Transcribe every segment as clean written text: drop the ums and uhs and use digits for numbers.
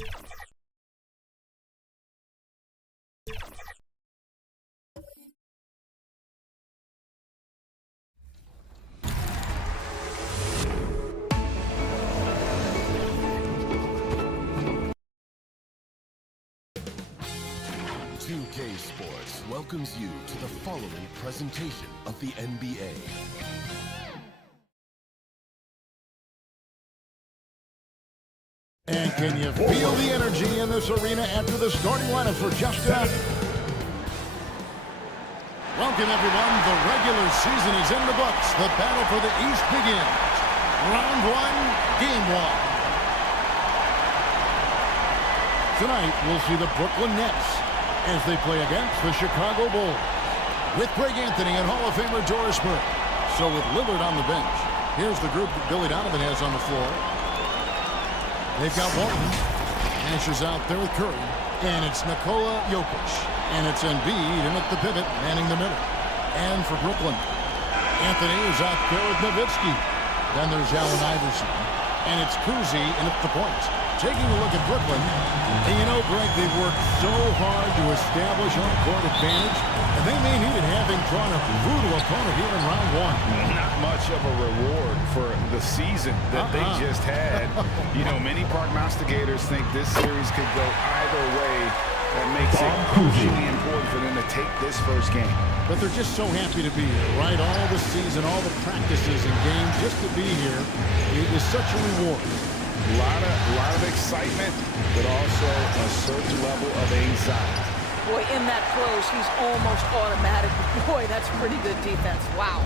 2K Sports welcomes you to the following presentation of the NBA. And can you feel the energy in this arena after the starting lineups are just out? Welcome, everyone. The regular season is in the books. The battle for the East begins. Round one, game one. Tonight, we'll see the Brooklyn Nets as they play against the Chicago Bulls. With Greg Anthony and Hall of Famer Doris Burke. So with Lillard on the bench, here's the group that Billy Donovan has on the floor. They've got Walton. Ashes out there with Curry. And it's Nikola Jokic. And it's Embiid in at the pivot, manning the middle. And for Brooklyn, Anthony is out there with Nowitzki. Then there's Allen Iverson. And it's Kuzi in at the point. Taking a look at Brooklyn. And you know, Greg, they've worked so hard to establish home-court advantage. And they may need it, having drawn a brutal opponent here in round one. Not much of a reward for the season that they just had. You know, many prognosticators think this series could go either way. That makes it crucially important for them to take this first game. But they're just so happy to be here, right? All the season, all the practices and games, just to be here is such a reward. A lot of excitement, but also a certain level of anxiety. Boy, in that close, he's almost automatic. Boy, that's pretty good defense. Wow.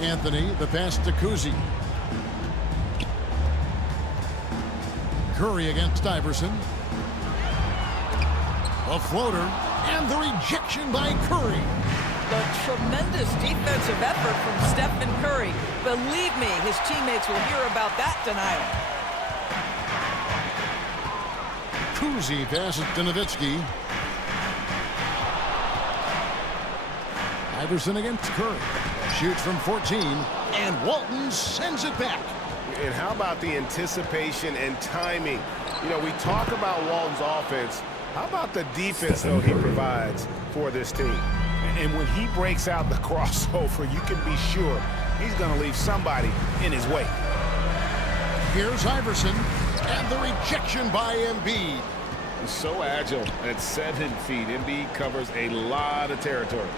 Anthony, the pass to Kuzi. Curry against Iverson. A floater, and the rejection by Curry. The tremendous defensive effort from Stephen Curry. Believe me, his teammates will hear about that tonight. Kuzi passes to Nowitzki. Iverson against Curry. Shoots from 14, and Walton sends it back. And how about the anticipation and timing? You know, we talk about Walton's offense. How about the defense, though, he provides for this team? And when he breaks out the crossover, you can be sure he's going to leave somebody in his way. Here's Iverson, and the rejection by Embiid. He's so agile at 7 feet. Embiid covers a lot of territory.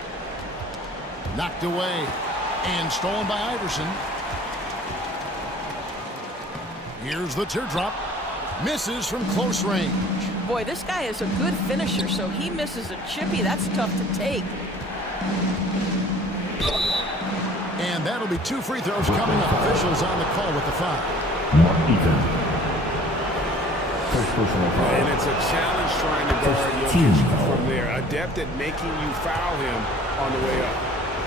Knocked away, and stolen by Iverson. Here's the teardrop. Misses from close range. Boy, this guy is a good finisher, so he misses a chippy. That's tough to take. And that'll be 2 free throws coming up. Officials on the call with the foul. And it's a challenge trying to guard Jokic from there. Adept at making you foul him on the way up.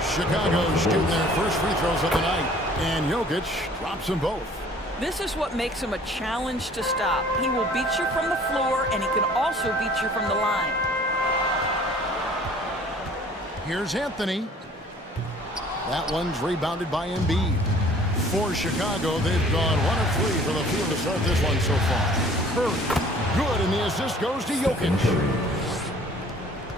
Chicago shooting their first free throws of the night. And Jokic drops them both. This is what makes him a challenge to stop. He will beat you from the floor, and he can also beat you from the line. Here's Anthony. That one's rebounded by Embiid. For Chicago, they've gone 1 of 3 for the field to start this one so far. Curry, good, and the assist goes to Jokic.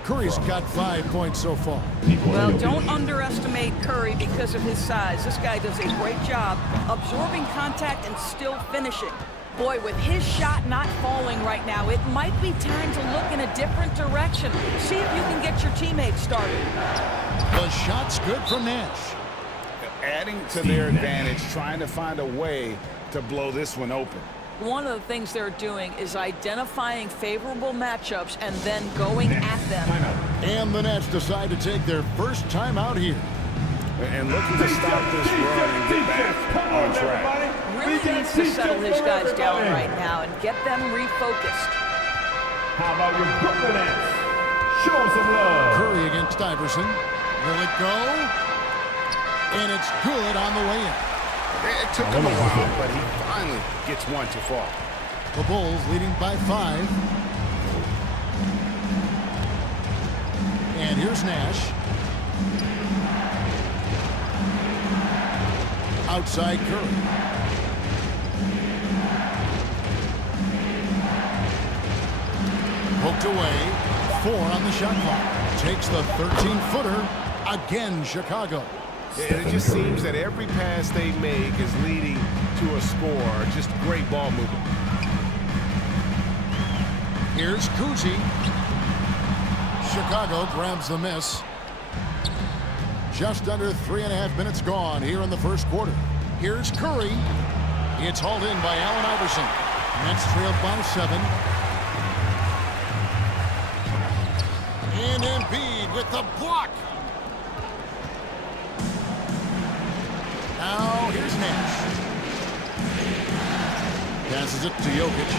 Curry's got 5 points so far. Well, don't underestimate Curry because of his size. This guy does a great job absorbing contact and still finishing. Boy, with his shot not falling right now, it might be time to look in a different direction. See if you can get your teammates started. The shot's good from Nash. Adding to their advantage, trying to find a way to blow this one open. One of the things they're doing is identifying favorable matchups and then going at them. And the Nets decide to take their first time out here. And looking to stop this run and get back on track. Really needs to settle his guys down right now and get them refocused. How about your Brooklyn Nets? Show them some love. Curry against Iverson. Will it go? And it's good on the way in. It took him a while, but he finally gets one to fall. The Bulls leading by 5. And here's Nash. Outside Curry. Poked away. 4 on the shot clock. Takes the 13-footer. Again, Chicago. And it just seems that every pass they make is leading to a score. Just great ball movement. Here's Cousy. Chicago grabs the miss. Just under 3.5 minutes gone here in the first quarter. Here's Curry. It's hauled in by Allen Iverson. Nets trailed by 7. And Embiid with the block. Now here's Nash. Passes it to Jokic.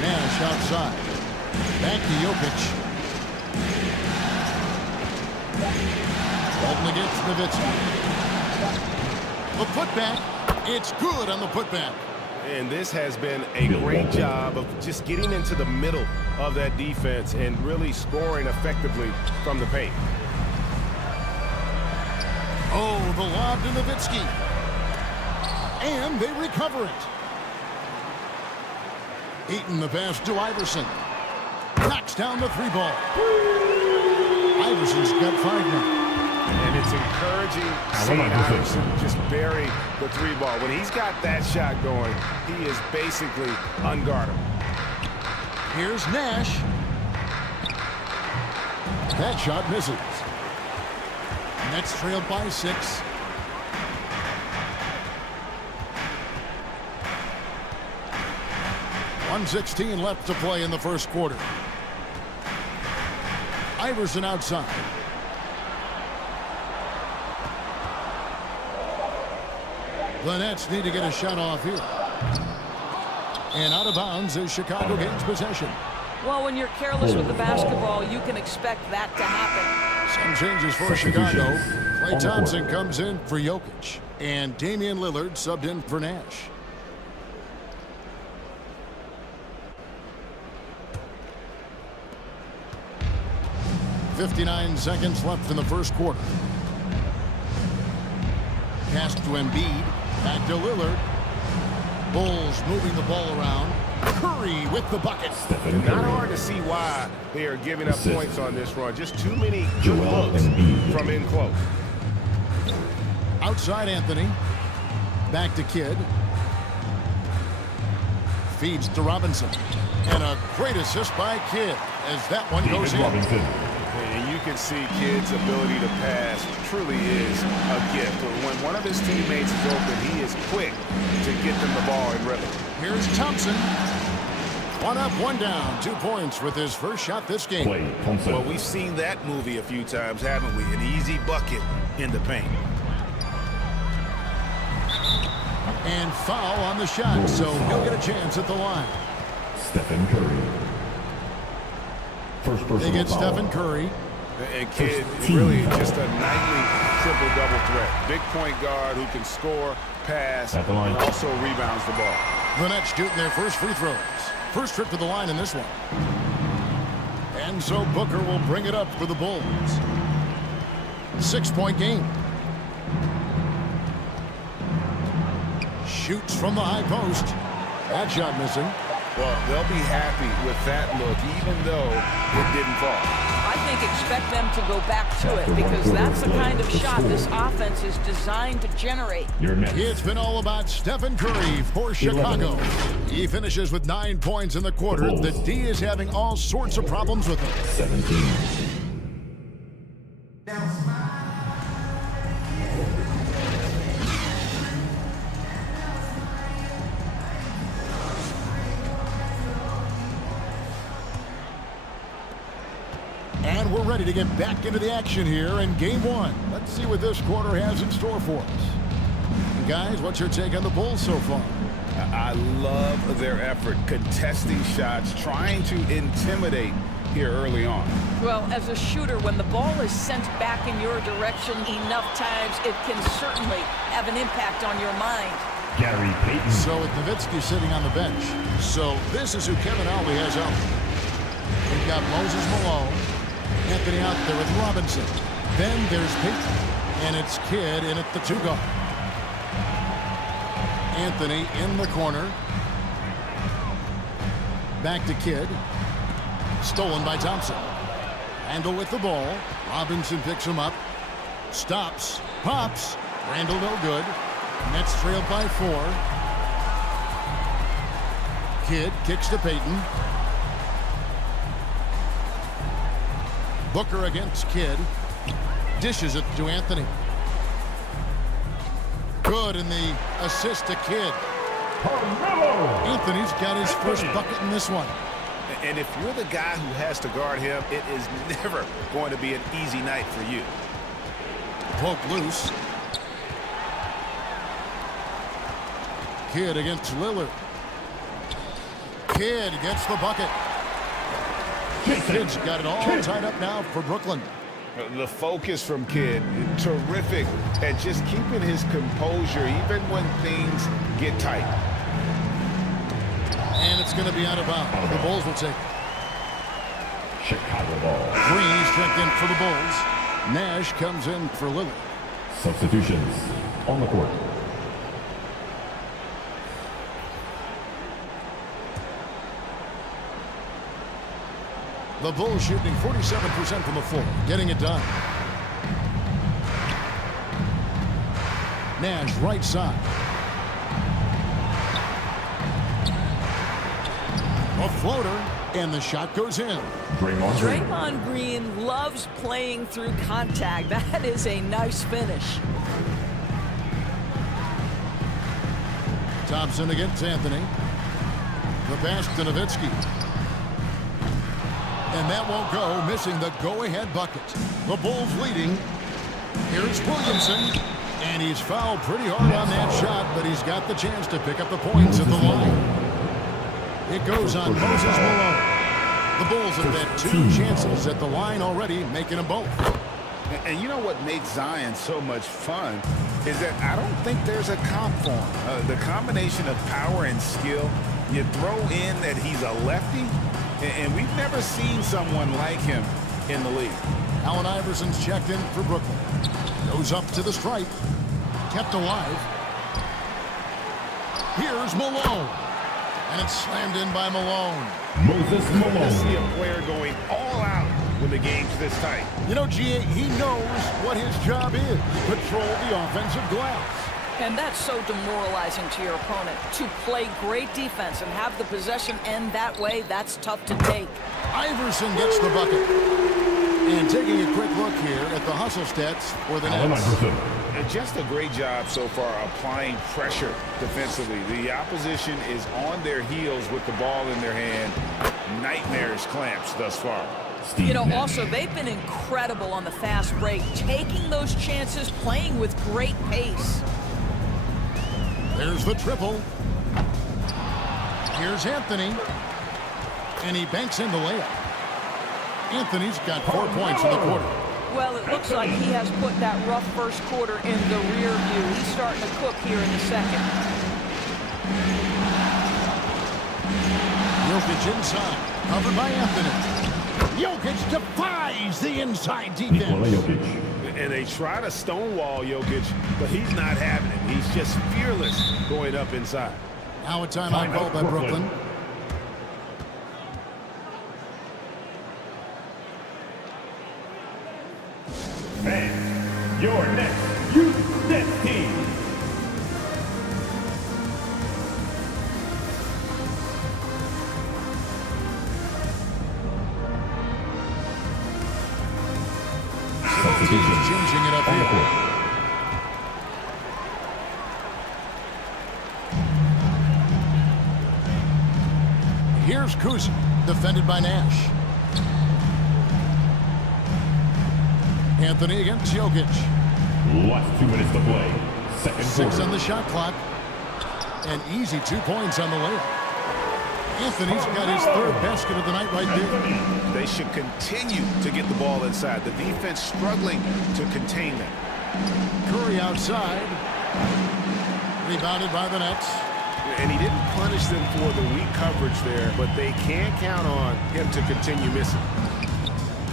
Nash outside. Back to Jokic. Walton against Nowitzki. The putback. It's good on the putback. And this has been a great job of just getting into the middle of that defense and really scoring effectively from the paint. Oh, the lob to Nowitzki. And they recover it. Eaton the pass to Iverson. Knocks down the 3-ball. Iverson's got 5 now. And it's encouraging seeing Iverson just bury the 3-ball. When he's got that shot going, he is basically unguardable. Here's Nash. That shot misses. Nets trailed by 6. .116 left to play in the first quarter. Iverson outside. The Nets need to get a shot off here. And out of bounds as Chicago gains possession. Well, when you're careless with the basketball, you can expect that to happen. Some changes for Chicago. Klay Thompson comes in for Jokic. And Damian Lillard subbed in for Nash. .59 seconds left in the first quarter. Pass to Embiid. Back to Lillard. Bulls moving the ball around. Curry with the bucket. Not hard to see why they are giving up points on this run. Just too many good looks from in close. Outside Anthony. Back to Kidd. Feeds to Robinson. And a great assist by Kidd as that one goes in. And you can see Kidd's ability to pass truly is a gift. When one of his teammates is open, he is quick to get them the ball in rhythm. Here's Thompson. 1 up, 1 down. 2 points with his first shot this game. Well, we've seen that movie a few times, haven't we? An easy bucket in the paint. And foul on the shot, so he'll get a chance at the line. Stephen Curry. First person They get foul. Stephen Curry. And Kidd, really just a nightly triple-double threat. Big point guard who can score, pass, At the line. and also rebounds the ball. The Nets shooting their first free throws. First trip to the line in this one. And so Booker will bring it up for the Bulls. 6-point game. Shoots from the high post. That shot missing. Well, they'll be happy with that look, even though it didn't fall. I think expect them to go back to it because that's the kind of shot this offense is designed to generate. Your Nets. It's been all about Stephen Curry for Chicago. He finishes with 9 points in the quarter. The D is having all sorts of problems with him. 17. And we're ready to get back into the action here in game 1. Let's see what this quarter has in store for us. And guys, what's your take on the Bulls so far? I love their effort, contesting shots, trying to intimidate here early on. Well, as a shooter, when the ball is sent back in your direction enough times, it can certainly have an impact on your mind. Gary Payton. So with Nowitzki sitting on the bench. So this is who Kevin Albee has out. We've got Moses Malone. Anthony out there with Robinson. Then there's Payton. And it's Kidd in at the 2 guard. Anthony in the corner. Back to Kidd. Stolen by Thompson. Randall with the ball. Robinson picks him up. Stops. Pops. Randall no good. Nets trailed by 4. Kidd kicks to Payton. Booker against Kidd. Dishes it to Anthony. Good in the assist to Kidd. Anthony's got his first bucket in this one. And if you're the guy who has to guard him, it is never going to be an easy night for you. Poke loose. Kidd against Lillard. Kidd gets the bucket. Kidd's got it all tied up now for Brooklyn. The focus from Kidd, terrific at just keeping his composure even when things get tight. And it's going to be out of bounds. The Bulls will take it. Chicago ball. Green is checked in for the Bulls. Nash comes in for Lillard. Substitutions on the court. The Bulls shooting 47% from the floor, getting it done. Nash right side. A floater, and the shot goes in. Draymond Green loves playing through contact. That is a nice finish. Thompson against Anthony. The pass to Nowitzki. And that won't go, missing the go-ahead bucket. The Bulls leading. Here's Williamson. And he's fouled pretty hard on that shot, but he's got the chance to pick up the points at the line. It goes on Moses Malone. The Bulls have had 2 chances at the line already, making them both. And you know what makes Zion so much fun is that I don't think there's a comp for him. The combination of power and skill, you throw in that he's a lefty, and we've never seen someone like him in the league. Allen Iverson's checked in for Brooklyn. Goes up to the stripe. Kept alive. Here's Malone. And it's slammed in by Malone. Moses Malone. I see a player going all out when the game's this tight. You know, G.A., he knows what his job is. Control the offensive glass. And that's so demoralizing to your opponent. To play great defense and have the possession end that way, that's tough to take. Iverson gets the bucket. And taking a quick look here at the hustle stats for the Nets. And just a great job so far applying pressure defensively. The opposition is on their heels with the ball in their hand. Nightmarish clamps thus far. You know, also, they've been incredible on the fast break, taking those chances, playing with great pace. There's the triple. Here's Anthony. And he banks in the layup. Anthony's got 4 points in the quarter. Well, it looks like he has put that rough first quarter in the rear view. He's starting to cook here in the second. Jokic inside. Covered by Anthony. Jokic defies the inside defense. And they try to stonewall Jokic, but he's not having it. He's just fearless going up inside. Now a timeout called by Brooklyn. And your next youth Nets team. Changing it up here. Here's Kuzma, defended by Nash. Anthony against Jokic. Last 2 minutes to play. Second 6 quarter. on the shot clock. An easy 2 points on the layup. Anthony's got his 3rd basket of the night right there. They should continue to get the ball inside. The defense struggling to contain them. Curry outside. Rebounded by the Nets. And he didn't punish them for the weak coverage there, but they can't count on him to continue missing.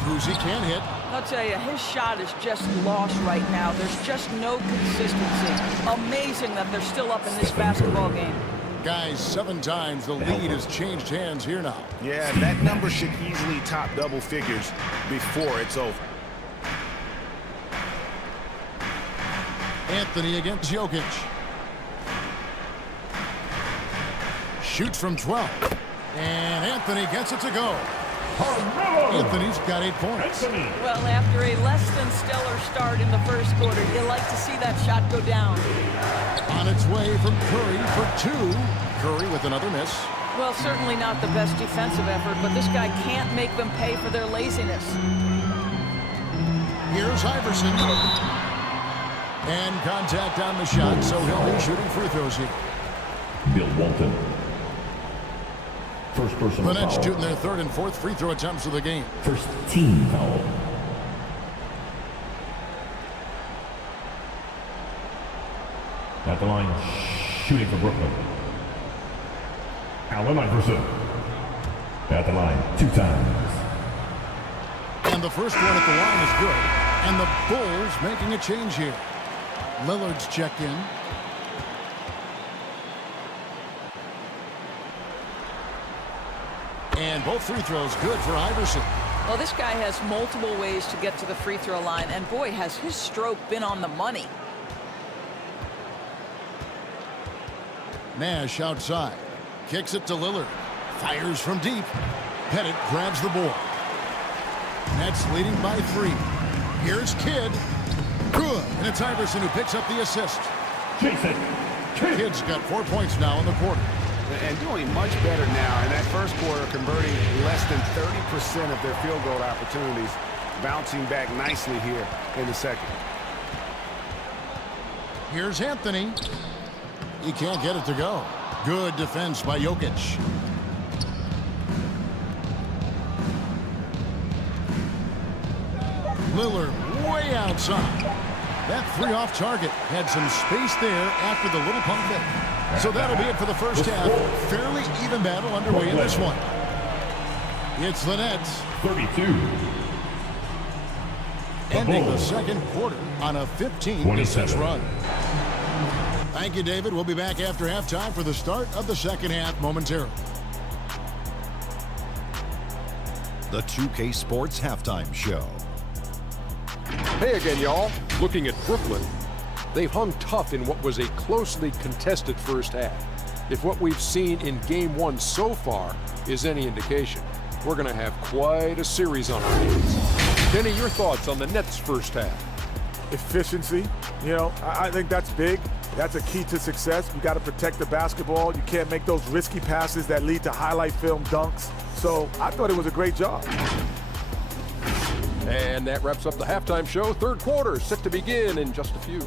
Kuzma can't hit. I'll tell you, his shot is just lost right now. There's just no consistency. Amazing that they're still up in this basketball game. Guys, 7 times the lead has changed hands here now. Yeah, that number should easily top double figures before it's over. Anthony against Jokic. Shoots from 12. And Anthony gets it to go. Anthony's got 8 points. Well, after a less than stellar start in the first quarter, you like to see that shot go down. On its way from Curry for 2. Curry with another miss. Well, certainly not the best defensive effort, but this guy can't make them pay for their laziness. Here's Iverson. And contact on the shot, so he'll be shooting free throws here. Bill Walton. First personal The Nets foul. shooting their 3rd and 4th free throw attempts of the game. First team foul. At the line, shooting for Brooklyn. Allen Iverson. At the line, 2 times. And the first one at the line is good. And the Bulls making a change here. Lillard's checked in. And both free throws good for Iverson. Well, this guy has multiple ways to get to the free throw line, and boy, has his stroke been on the money. Nash outside. Kicks it to Lillard. Fires from deep. Pettit grabs the board. Nets leading by 3. Here's Kidd. Good. And it's Iverson who picks up the assist. Jason Kidd. Kidd's got 4 points now in the quarter. And doing much better now in that first quarter, converting less than 30% of their field goal opportunities, bouncing back nicely here in the second. Here's Anthony. He can't get it to go. Good defense by Jokic. Lillard way outside. That 3 off target had some space there after the little pump fake. So that'll be it for the first half. Fairly even battle underway in this one. It's the Nets 32. ending the second quarter on a 15-6 run. Thank you, David. We'll be back after halftime for the start of the second half momentarily. The 2K Sports Halftime Show. Hey again, y'all. Looking at Brooklyn, they've hung tough in what was a closely contested first half. If what we've seen in Game 1 so far is any indication, we're going to have quite a series on our hands. Kenny, your thoughts on the Nets' first half? Efficiency. I think that's big. That's a key to success. You got to protect the basketball. You can't make those risky passes that lead to highlight film dunks. So I thought it was a great job. And that wraps up the halftime show. Third quarter set to begin in just a few.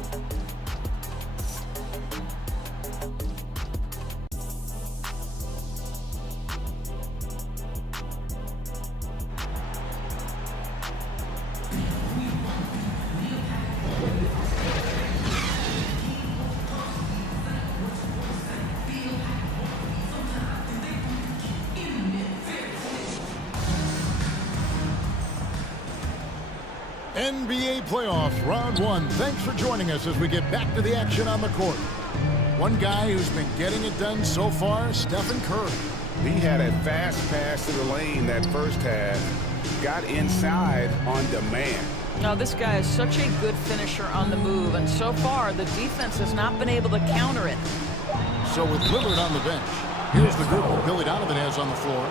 NBA playoffs, round 1. Thanks for joining us as we get back to the action on the court. One guy who's been getting it done so far, Stephen Curry. He had a fast pass to the lane that first half. Got inside on demand. Now, this guy is such a good finisher on the move, and so far, the defense has not been able to counter it. So with Lillard on the bench, here's the group Billy Donovan has on the floor.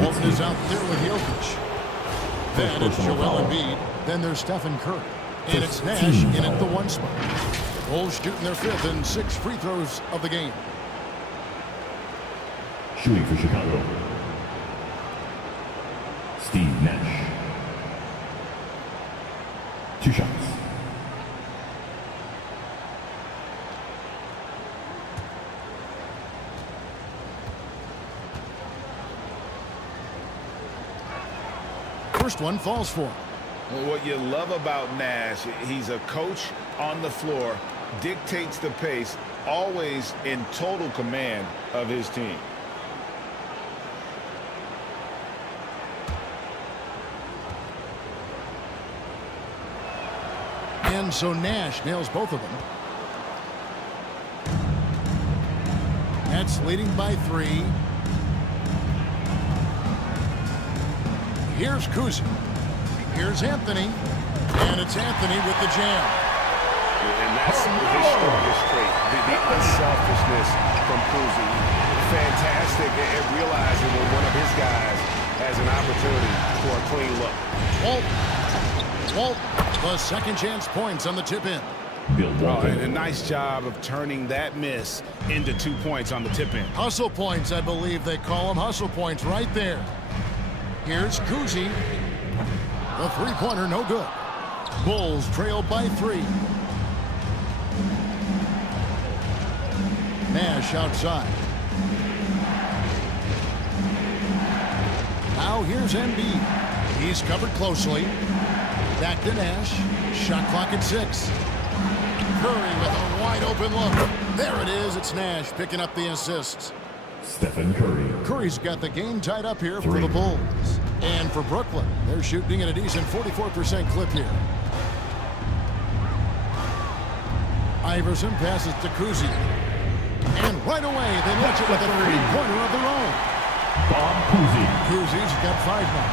Walton is out there with Jokic. Then it's Joel Embiid. Then there's Stephen Curry. And it's Nash in at the 1 spot. The Bulls shooting their 5th and 6th free throws of the game. Shooting for Chicago. Steve Nash. 2 shots. First one falls for him. Well, what you love about Nash, he's a coach on the floor, dictates the pace, always in total command of his team. And so Nash nails both of them. Nets leading by 3. Here's Kuzi. Here's Anthony. And it's Anthony with the jam. And that's his strongest trait, the unselfishness from Kuzi. Fantastic at realizing when one of his guys has an opportunity for a clean look. Walt, the second chance points on the tip-in. And a nice job of turning that miss into 2 points on the tip-in. Hustle points, I believe they call them. Hustle points right there. Here's Kuzi. The three-pointer, no good. Bulls trail by 3. Nash outside. Now here's Embiid. He's covered closely. Back to Nash. Shot clock at 6. Curry with a wide open look. There it is. It's Nash picking up the assists. Stephen Curry. Curry's got the game tied up here for the Bulls. And for Brooklyn, they're shooting at a decent 44% clip here. Iverson passes to Kuzi. And right away, they match it with a three-pointer of their own. Bob Cousy. Kuzi's got 5 now.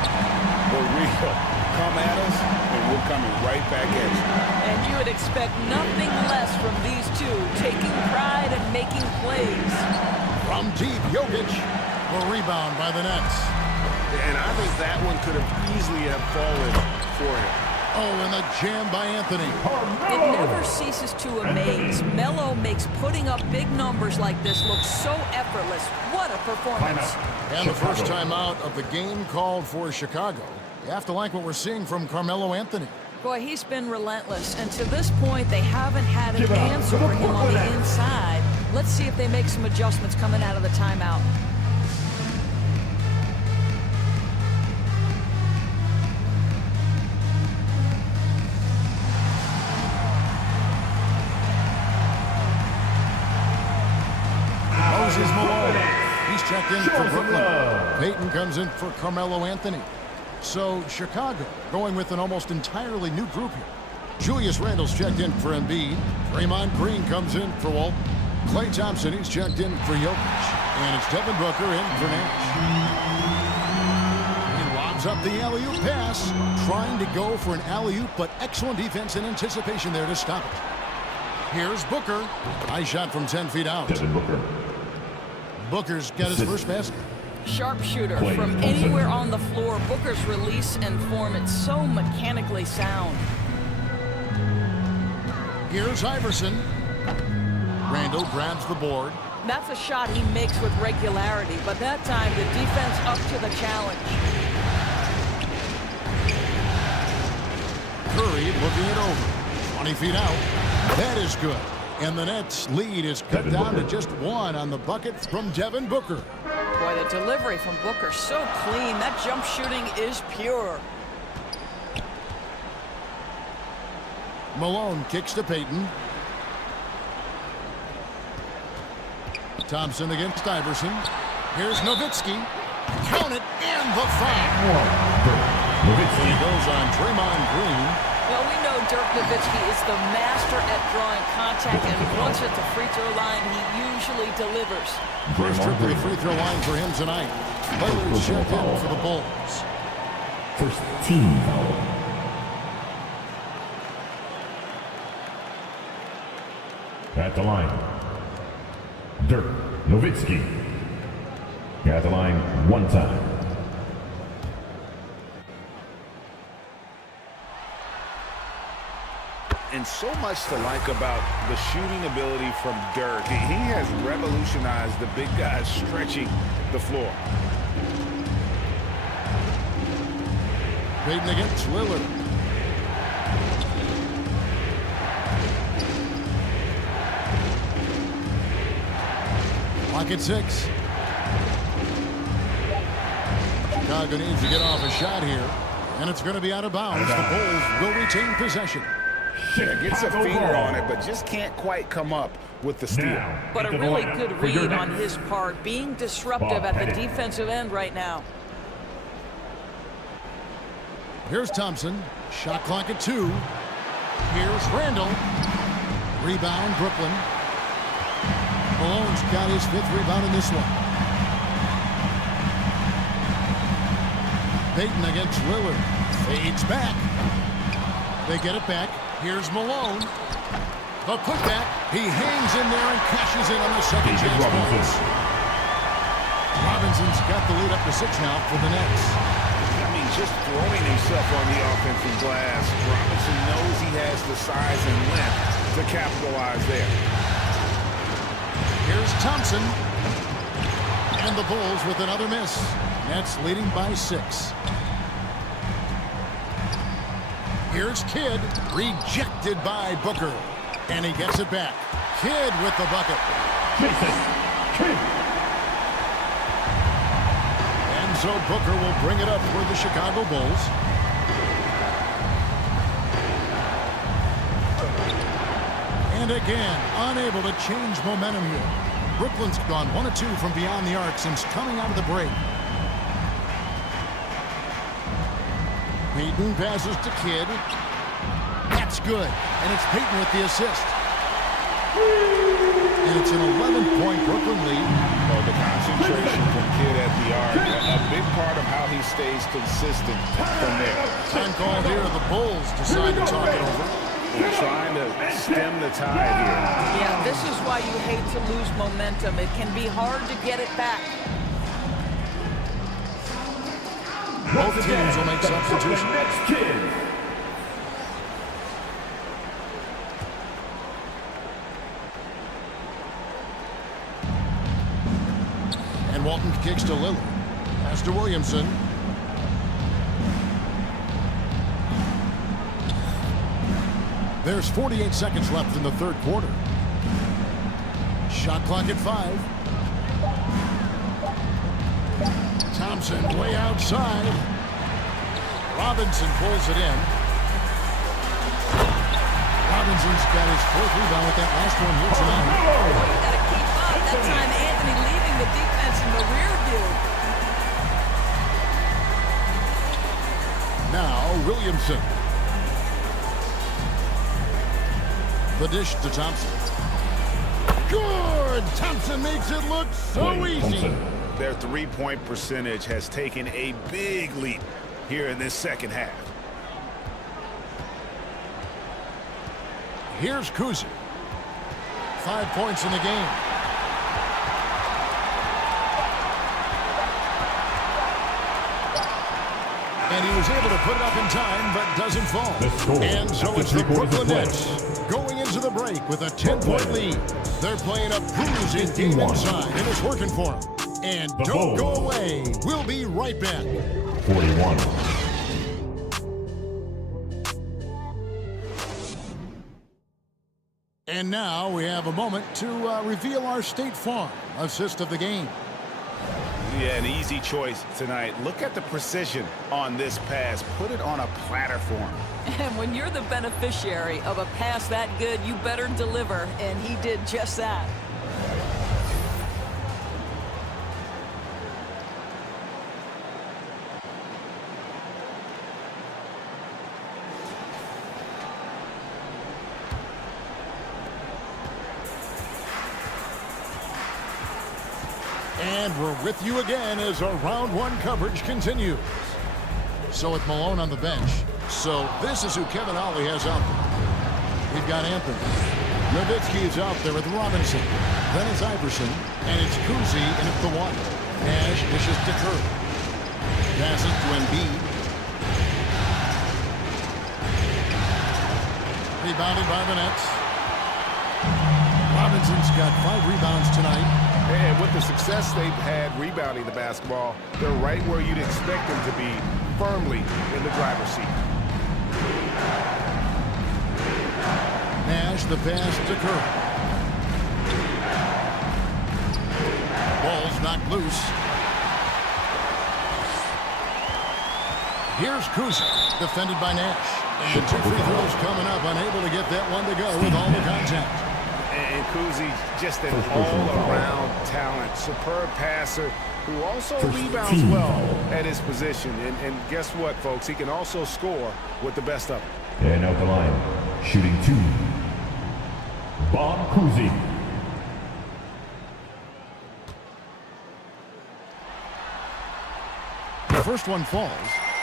For real. Come at us, and we're coming right back at you. And you would expect nothing less from these two, taking pride and making plays. From deep, Jokic. A rebound by the Nets. And I think that one could have easily have fallen for him. Oh, and the jam by Anthony. It never ceases to amaze. Melo makes putting up big numbers like this look so effortless. What a performance. And the first time out of the game called for Chicago. You have to like what we're seeing from Carmelo Anthony. Boy, he's been relentless. And to this point, they haven't had an answer for him on the inside. Let's see if they make some adjustments coming out of the timeout. Moses Malone. He's checked in for Brooklyn. Payton comes in for Carmelo Anthony. So Chicago going with an almost entirely new group here. Julius Randle's checked in for Embiid. Draymond Green comes in for Walt. Klay Thompson, he's checked in for Jokic. And it's Devin Booker in for Nash. He lobs up the alley-oop pass. Trying to go for an alley-oop, but excellent defense and anticipation there to stop it. Here's Booker. High shot from 10 feet out. Devin Booker. Booker's got his first basket. Sharpshooter from anywhere on the floor. Booker's release and form, it's so mechanically sound. Here's Iverson. Randle grabs the board. That's a shot he makes with regularity, but that time the defense up to the challenge. Curry looking it over. 20 feet out. That is good. And the Nets' lead is cut down to just 1 on the bucket from Devin Booker. Boy, the delivery from Booker so clean. That jump shooting is pure. Malone kicks to Payton. Thompson against Iverson. Here's Nowitzki. Count it, and the foul. He goes on Draymond Green. Well, we know Dirk Nowitzki is the master at drawing contact, and once at the free throw line, he usually delivers. First trip to the free throw line for him tonight. Lillard's checked in for the Bulls. First team foul. At the line, Dirk Nowitzki. At the line 1 time. And so much to like about the shooting ability from Dirk. He has revolutionized the big guys stretching the floor. Payton against Lillard. Clock at 6. Chicago needs to get off a shot here, and it's going to be out of bounds. The Bulls will retain possession. Yeah, gets a finger on it, but just can't quite come up with the steal. But a really good read on his part, being disruptive at the defensive end right now. Here's Thompson. Shot clock at 2. Here's Randle. Rebound, Brooklyn. Malone's got his 5th rebound in this one. Payton against Lillard. Fades back. They get it back. Here's Malone. The putback. He hangs in there and cashes in on the second chance points. Robinson's got the lead up to 6 now for the Nets. I mean, just throwing himself on the offensive glass. Robinson knows he has the size and length to capitalize there. Here's Thompson. And the Bulls with another miss. Nets leading by 6. Here's Kidd. Rejected by Booker. And he gets it back. Kidd with the bucket. And so Booker will bring it up for the Chicago Bulls. And again, unable to change momentum here. Brooklyn's gone 1 of 2 from beyond the arc since coming out of the break. Payton passes to Kidd. That's good. And it's Payton with the assist. And it's an 11-point Brooklyn lead. Oh, the concentration from Kidd at the arc. A big part of how he stays consistent from there. Time call here. The Bulls decide to talk it over. They're trying to stem the tide here. Yeah, this is why you hate to lose momentum. It can be hard to get it back. Both teams will make substitutions. And Walton kicks to Lillard. Pass to Williamson. There's 48 seconds left in the 3rd quarter. Shot clock at 5. Thompson way outside. Robinson pulls it in. Robinson's got his 4th rebound with that last one here tonight. You got to keep up. That time Anthony leaving the defense in the rear view. Now Williamson. The dish to Thompson. Good! Thompson makes it look so easy. Their 3-point percentage has taken a big leap here in this second half. Here's Kuzi. 5 points in the game. And he was able to put it up in time, but doesn't fall. And so it's the Brooklyn Nets going into the break with a 10-point lead. They're playing a bruising game inside, and it's working for them. And don't go away. We'll be right back. 41. And now we have a moment to reveal our State Farm assist of the game. Yeah, an easy choice tonight. Look at the precision on this pass. Put it on a platter for him. And when you're the beneficiary of a pass that good, you better deliver. And he did just that. And we're with you again as our round 1 coverage continues. So with Malone on the bench. So this is who Kevin Ollie has out there. We've got Anthony. Nowitzki is out there with Robinson. Then it's Iverson. And it's Kuzi in at the 1. Nash dishes to Curry. Passes to Embiid. Rebounded by the Nets. Robinson's got 5 rebounds tonight. And with the success they've had rebounding the basketball, they're right where you'd expect them to be, firmly in the driver's seat. Nash, the pass to Curry. Ball's knocked loose. Here's Kuzi, defended by Nash. And 2 free throws coming up, unable to get that one to go with all the contact. And Kuzi's just an all-around talent, superb passer who also rebounds well at his position. And guess what, folks? He can also score with the best of them. And out the line, shooting 2, Bob Cousy. The first one falls,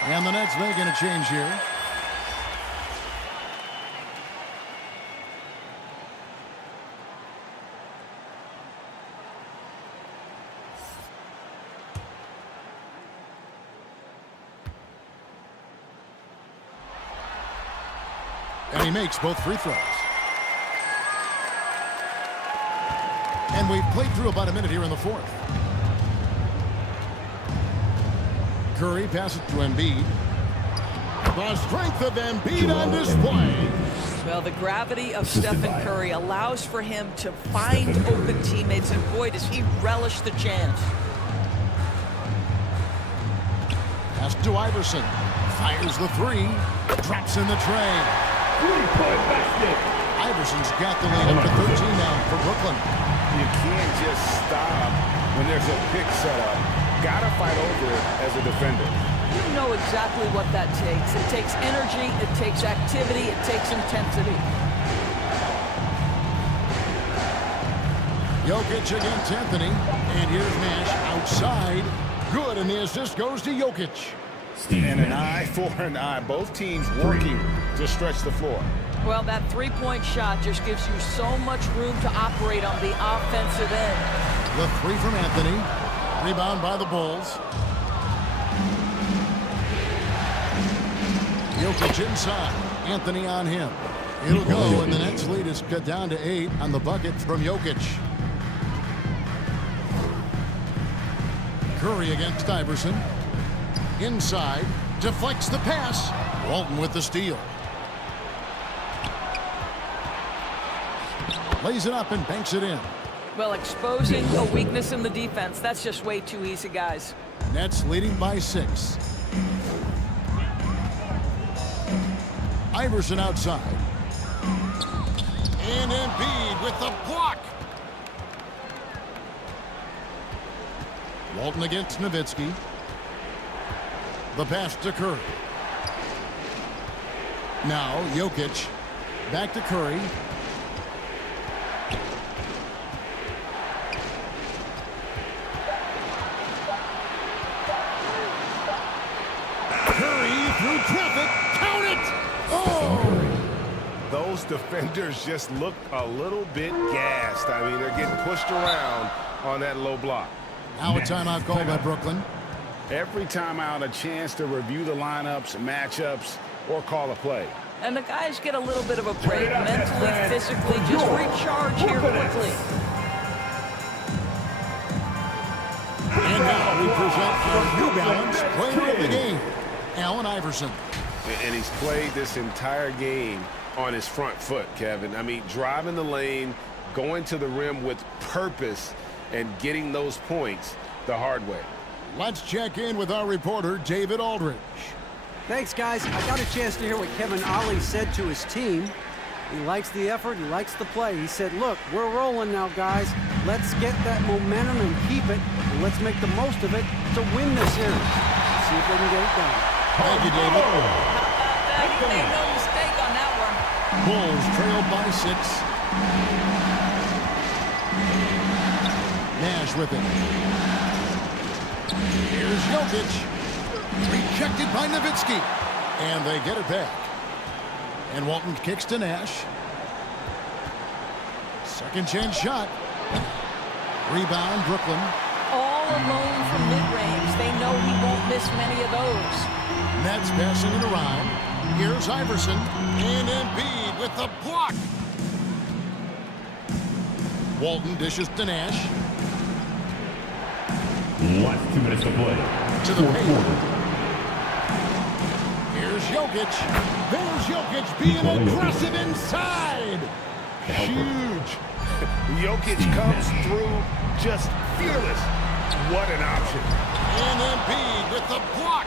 and the Nets making a change here. And he makes both free throws. And we've played through about a minute here in the fourth. Curry passes to Embiid. The strength of Embiid on display. Well, the gravity of Stephen Curry allows for him to find open teammates, and boy, does he relish the chance. Pass to Iverson. Fires the three. Drops in the tray. Three-point basket. Iverson's got the lead up to 13 now for Brooklyn. You can't just stop when there's a pick set up. Gotta fight over it as a defender. You know exactly what that takes. It takes energy, it takes activity, it takes intensity. Jokic against Anthony. And here's Nash outside. Good, and the assist goes to Jokic. And an eye for an eye. Both teams working to stretch the floor. Well, that three-point shot just gives you so much room to operate on the offensive end. The three from Anthony. Rebound by the Bulls. Jokic inside. Anthony on him. It'll go, and the Nets lead is cut down to 8 on the bucket from Jokic. Curry against Iverson. Inside. Deflects the pass. Walton with the steal. Lays it up and banks it in. Well, exposing a weakness in the defense, that's just way too easy, guys. Nets leading by 6. Iverson outside. And Embiid with the block. Walton against Nowitzki. The pass to Curry. Now Jokic. Back to Curry. Curry through traffic. Count it! Oh! Those defenders just look a little bit gassed. I mean, they're getting pushed around on that low block. Now a timeout called by Brooklyn. Every timeout, a chance to review the lineups, matchups, or call a play. And the guys get a little bit of a break, mentally, physically, just recharge here quickly. And now we present our New Balance player of the game, Allen Iverson. And he's played this entire game on his front foot, Kevin. I mean, driving the lane, going to the rim with purpose, and getting those points the hard way. Let's check in with our reporter, David Aldridge. Thanks, guys. I got a chance to hear what Kevin Ollie said to his team. He likes the effort. He likes the play. He said, look, we're rolling now, guys. Let's get that momentum and keep it, and let's make the most of it to win this series. See if they can get it done. Thank you, David. He made no mistake on that one. Bulls trailed by 6. Nash with it. Here's Jokic. Rejected by Nowitzki. And they get it back. And Walton kicks to Nash. Second chance shot. Rebound, Brooklyn. All alone from mid-range. They know he won't miss many of those. Nets passing it around. Here's Iverson. And Embiid with the block. Walton dishes to Nash. Last 2 minutes to play. To the paint. Here's Jokic. There's Jokic being aggressive inside. Huge. Jokic comes through just fearless. What an option. And Embiid with the block.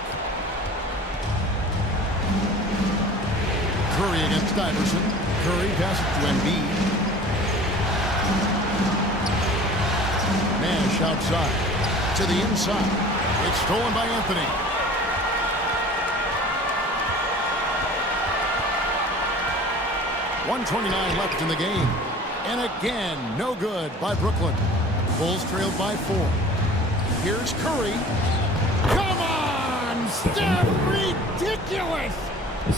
Curry against Iverson. Curry passes to Embiid. Nash outside. To the inside. It's stolen by Anthony. .129 left in the game. And again, no good by Brooklyn. Bulls trailed by 4. Here's Curry. Come on! Steph, ridiculous!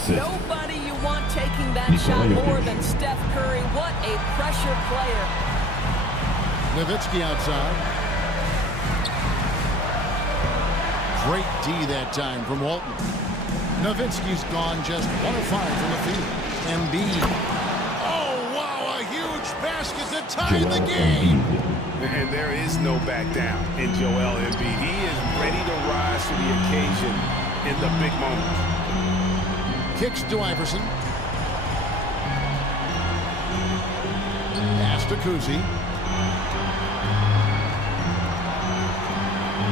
Nobody you want taking that shot more than Steph Curry. What a pressure player. Nowitzki outside. Great D that time from Walton. Nowitzki's gone just 1 of 5 from the field. Embiid. Oh, wow, a huge basket to tie the game. And there is no back down in Joel Embiid. He is ready to rise to the occasion in the big moments. Kicks to Iverson. Pass to Kuzi.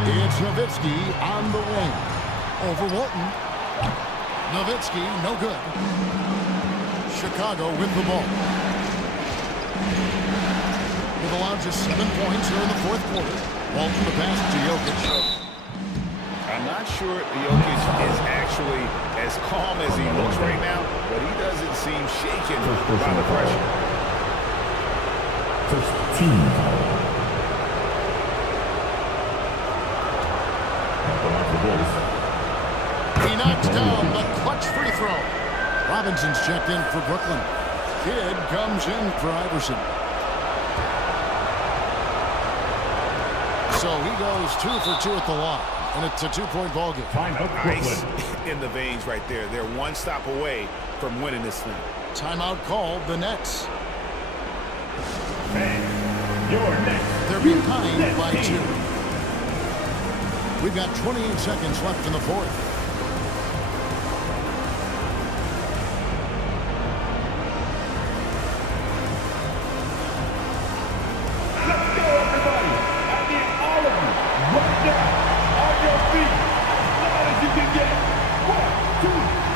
It's Nowitzki on the wing. Over Walton. Nowitzki, no good. Chicago with the ball. They've allowed just 7 points here in the 4th quarter. Walton the pass to Jokic. I'm not sure Jokic is actually as calm as he looks right now, but he doesn't seem shaken by the pressure. First team foul. He knocks down the clutch free throw. Robinson's checked in for Brooklyn. Kidd comes in for Iverson. So he goes 2 for 2 at the line, and it's a 2-point ball game. Nice in the veins right there. They're 1 stop away from winning this thing. Timeout called the Nets. And you're next. They're behind by 2. We've got 28 seconds left in the 4th.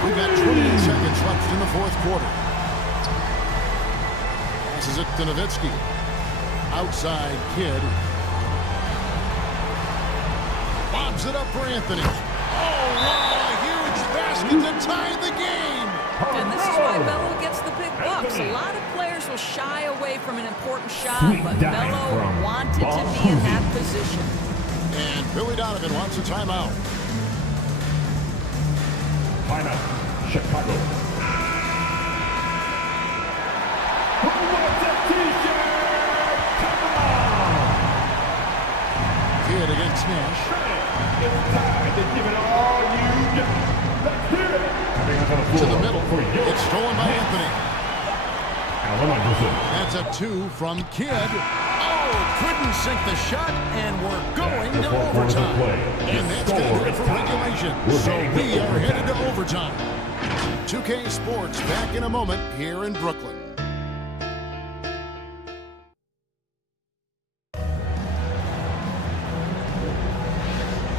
We've got 28 seconds left in the 4th quarter. Passes it to Nowitzki. Outside Kidd. Bobs it up for Anthony. Oh, wow, a huge basket to tie the game. And this is why Melo gets the big bucks. A lot of players will shy away from an important shot, but Melo wanted to be in that position. And Billy Donovan wants a timeout. Timeout, Chicago. Who wants a t-shirt? Come on! Kidd against Nash. It's time to give it all you got. Let's hear it. To the middle. It's stolen by Anthony. That's a 2 from Kidd. Oh, couldn't sink the shot, and we're going to overtime. And that's going to do it for regulation. So we are headed to overtime. 2K Sports back in a moment here in Brooklyn.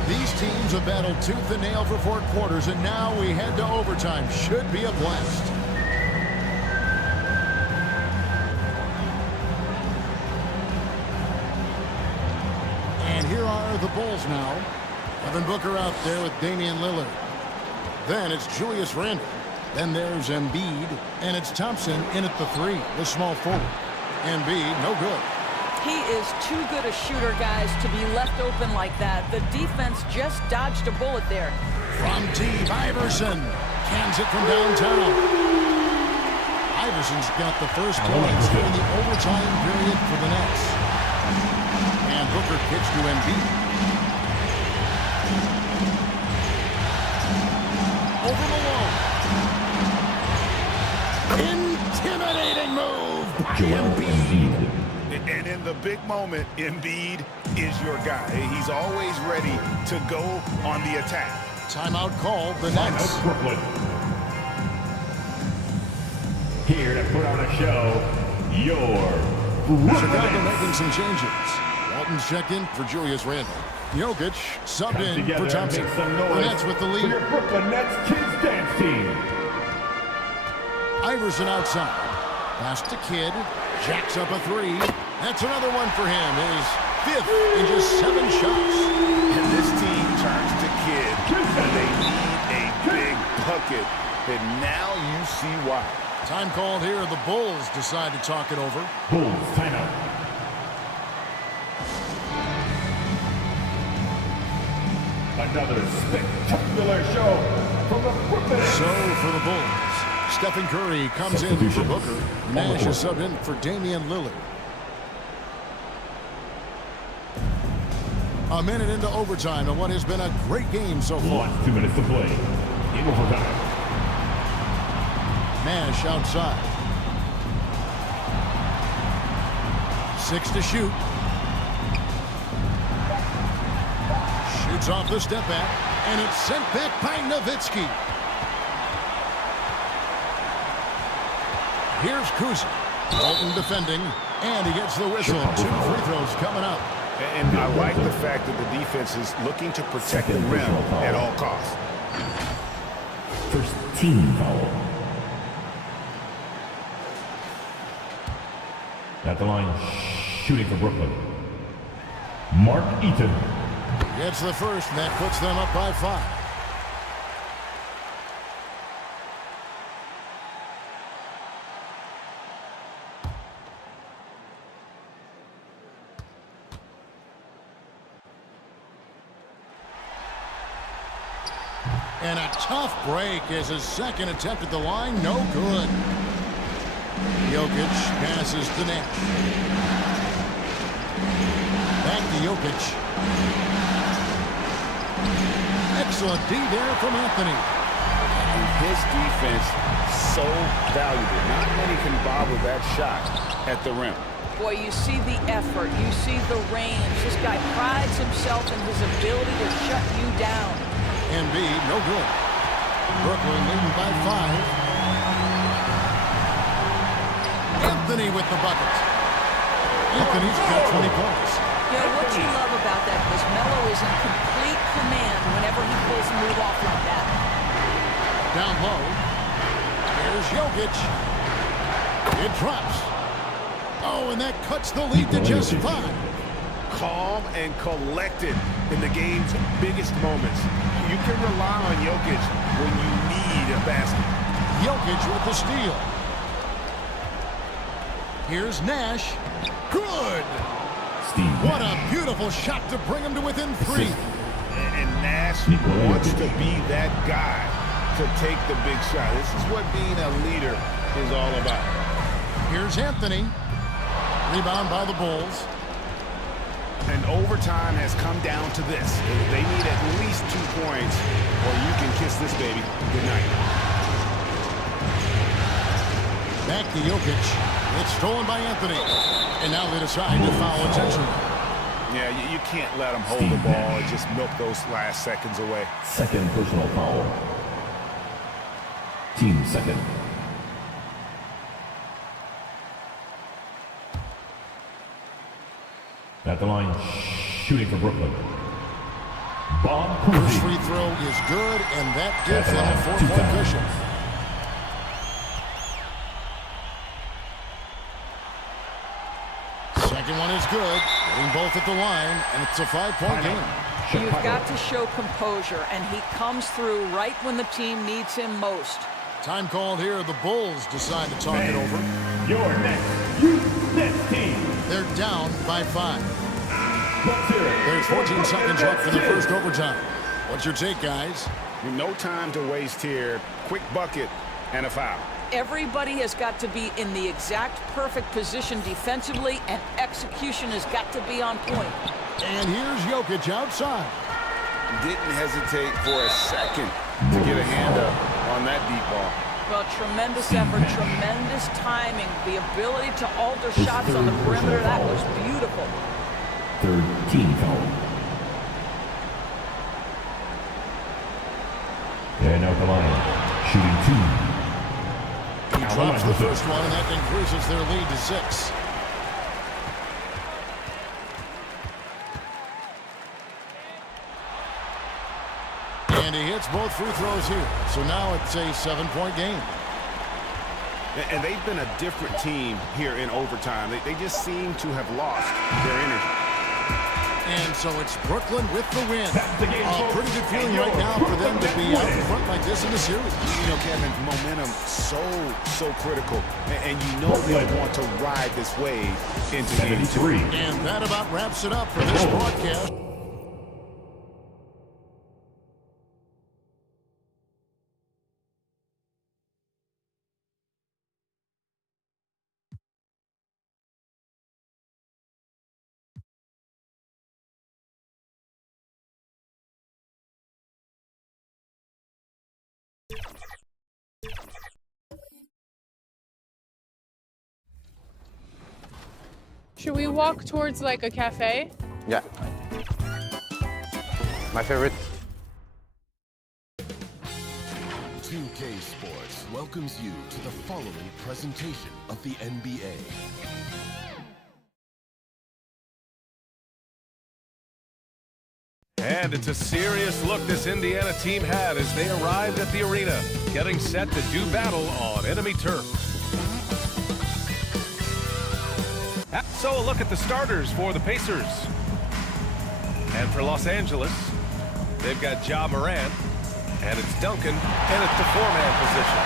These teams have battled tooth and nail for 4 quarters, and now we head to overtime. Should be a blast. And here are the Bulls now. Devin Booker out there with Damian Lillard. Then it's Julius Randle. Then there's Embiid. And it's Thompson in at the 3, the small forward. Embiid, no good. He is too good a shooter, guys, to be left open like that. The defense just dodged a bullet there. From deep, Iverson cans it from downtown. Iverson's got the first points in the overtime period for the Nets. And Booker kicks to Embiid. Over Malone. Intimidating move by Embiid. And in the big moment, Embiid is your guy. He's always ready to go on the attack. Timeout called the Nets. Brooklyn. Here to put on a show, your Chicago making some changes. Walton's checked in for Julius Randle. Jokic subbed in for Thompson. The Nets with the lead. For your Brooklyn Nets Kids Dance Team. Iverson outside. Pass to Kidd. Jacks up a 3. That's another one for him. His 5th in just 7 shots. And this team turns to Kidd when they need a big bucket. And now you see why. Time called here. The Bulls decide to talk it over. Bulls timeout. Another spectacular show from the Brooklyn Nets. So for the Bulls, Stephen Curry comes in for Booker. Nash is subbed in for Damian Lillard. A minute into overtime in what has been a great game so far. Last 2 minutes to play in overtime. Nash outside. 6 to shoot. Shoots off the step back, and it's sent back by Nowitzki. Here's Kuzma. Bolton defending, and he gets the whistle. 2 free throws coming up. And I like the fact that the defense is looking to protect the rim at all costs. First team foul. At the line, shooting for Brooklyn, Mark Eaton. Gets the first, and that puts them up by 5. And a tough break as his second attempt at the line, no good. Jokic passes to Nash. Back to Jokic. Excellent D there from Anthony. And his defense so valuable. Not many can bother that shot at the rim. Boy, you see the effort. You see the range. This guy prides himself in his ability to shut you down. Embiid, no good. Brooklyn leading by 5. Anthony with the bucket. Anthony's got 20 points. You know, what you love about that is Melo is in complete command whenever he pulls a move off like that. Down low. Here's Jokic. It drops. Oh, and that cuts the lead to just 5. Calm and collected in the game's biggest moments. You can rely on Jokic when you need a basket. Jokic with the steal. Here's Nash. Good. What a beautiful shot to bring him to within 3. And Nash wants to be that guy to take the big shot. This is what being a leader is all about. Here's Anthony. Rebound by the Bulls. And overtime has come down to this. They need at least 2 points, or you can kiss this baby goodnight. Back to Jokic. It's stolen by Anthony. And now they decide to foul intentionally. Yeah, you can't let them hold the ball and just milk those last seconds away. Second personal foul. Team second. At the line, shooting for Brooklyn, Bob First Cousy. free throw is good, and that gives them a 4-point cushion. Second one is good. Getting both at the line, and it's a 5-point game. You've got to show composure, and he comes through right when the team needs him most. Time called here. The Bulls decide to talk it over. Your next team. They're down by 5. Let's hear it. There's 14 seconds left in the first overtime. What's your take, guys? No time to waste here. Quick bucket and a foul. Everybody has got to be in the exact perfect position defensively, and execution has got to be on point. And here's Jokic outside. Didn't hesitate for a second to get a hand up on that deep ball. Well, tremendous effort, tremendous timing, the ability to alter shots on the perimeter. That was beautiful. Third team foul. And out the line, shooting 2. He drops the first one, and that increases their lead to 6. And he hits both free throws here. So now it's a 7-point game. And they've been a different team here in overtime. They just seem to have lost their energy. And so it's Brooklyn with the win. A pretty good feeling right now for them to be out in front like this in the series. You know, Kevin, momentum so critical. And you know they want to ride this wave into game 2. And that about wraps it up for this broadcast. Should we walk towards like a cafe? Yeah. My favorite. 2K Sports welcomes you to the following presentation of the NBA. And it's a serious look this Indiana team had as they arrived at the arena, getting set to do battle on enemy turf. So a look at the starters for the Pacers. And for Los Angeles, they've got Ja Morant, and it's Duncan, and it's the four-man position.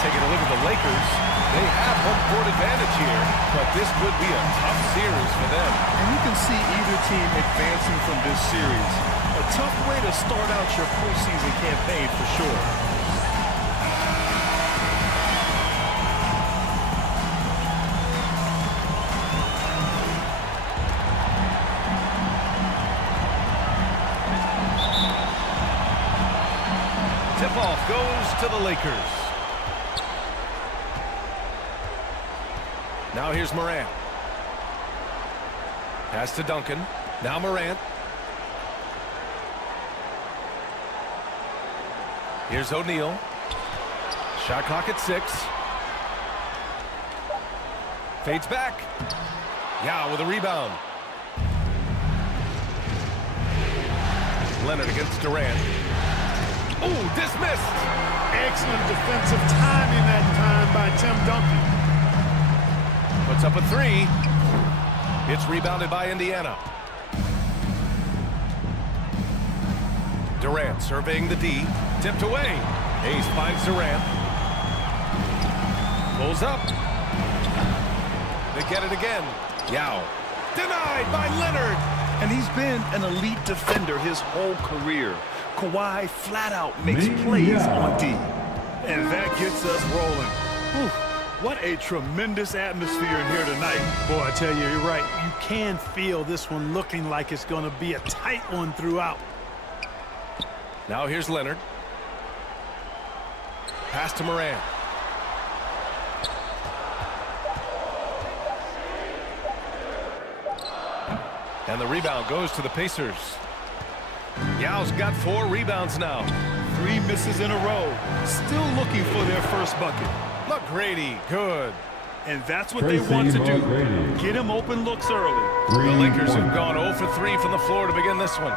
Taking a look at the Lakers, they have home court advantage here, but this could be a tough series for them. And you can see either team advancing from this series. A tough way to start out your postseason campaign for sure. Tip-off goes to the Lakers. Now here's Morant. Pass to Duncan. Now Morant. Here's O'Neal. Shot clock at 6. Fades back. Yao with a rebound. Leonard against Durant. Oh, dismissed. Excellent defensive timing that time by Tim Duncan. Puts up a 3. It's rebounded by Indiana. Durant surveying the D. Tipped away. Hayes finds Durant. Pulls up. They get it again. Yao. Denied by Leonard. And he's been an elite defender his whole career. Kawhi flat out makes plays on D. And that gets us rolling. Whew. What a tremendous atmosphere in here tonight. Boy, I tell you, you're right. You can feel this one looking like it's going to be a tight one throughout. Now here's Leonard. Pass to Morant. And the rebound goes to the Pacers. Yao's got 4 rebounds now. 3 misses in a row. Still looking for their first bucket. McGrady, good. And that's what they want to do. Get him open looks early. The Lakers have gone 0 for 3 from the floor to begin this one.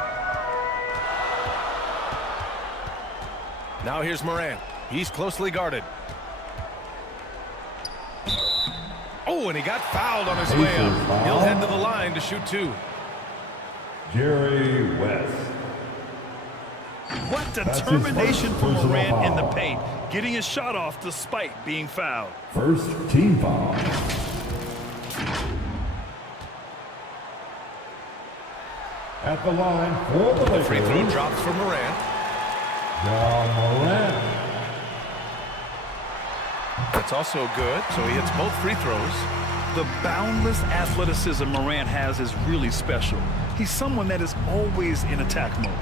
Now here's Morant. He's closely guarded. Oh, and he got fouled on his way up. He'll head to the line to shoot 2. Jerry West. What determination from Morant in the paint, getting his shot off despite being fouled. First team foul. At the line for the Lakers. Free throw drops for Morant. Morant. That's also good, so he hits both free throws. The boundless athleticism Morant has is really special. He's someone that is always in attack mode.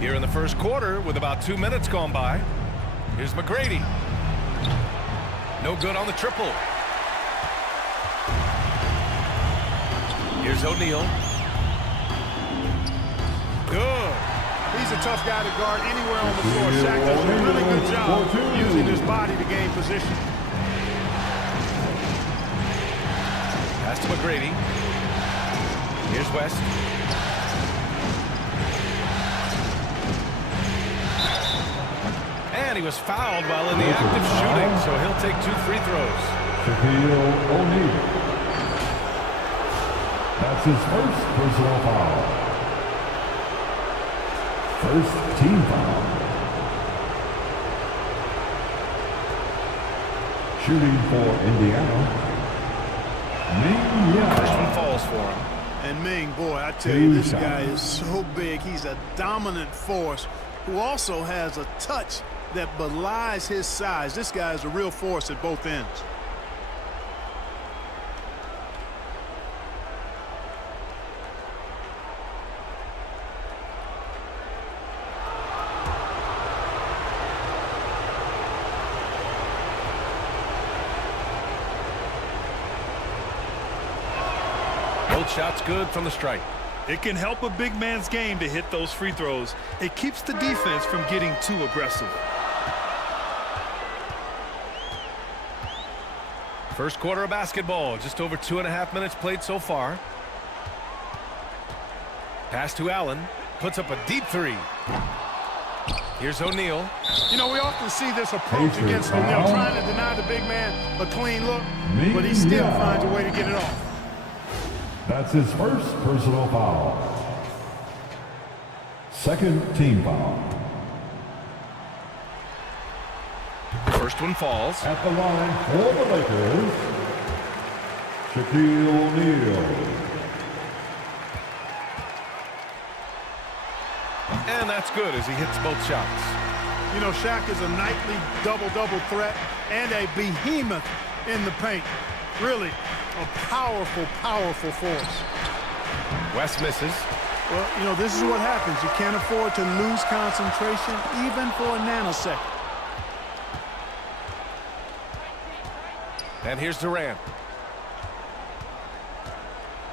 Here in the first quarter, with about 2 minutes gone by, here's McGrady. No good on the triple. Here's O'Neal. Good. He's a tough guy to guard anywhere on the floor. Shaq does a really good job using his body to gain position. Pass to McGrady. Here's West. And he was fouled while in the act of shooting, so he'll take 2 free throws. Shaquille O'Neal. That's his first personal foul. First team foul. Shooting for Indiana. Ming. First one falls for him. And Ming, boy, I tell you, this guy is so big. He's a dominant force who also has a touch that belies his size. This guy is a real force at both ends. Both shots good from the stripe. It can help a big man's game to hit those free throws. It keeps the defense from getting too aggressive. First quarter of basketball, just over 2.5 minutes played so far. Pass to Allen, puts up a deep three. Here's O'Neal. You know, we often see this approach against O'Neal, trying to deny the big man a clean look, but he still finds a way to get it off. That's his first personal foul. Second team foul. First one falls. At the line for the Lakers, Shaquille O'Neal. And that's good as he hits both shots. You know, Shaq is a nightly double-double threat and a behemoth in the paint. Really a powerful, powerful force. West misses. Well, you know, this is what happens. You can't afford to lose concentration even for a nanosecond. And here's Durant.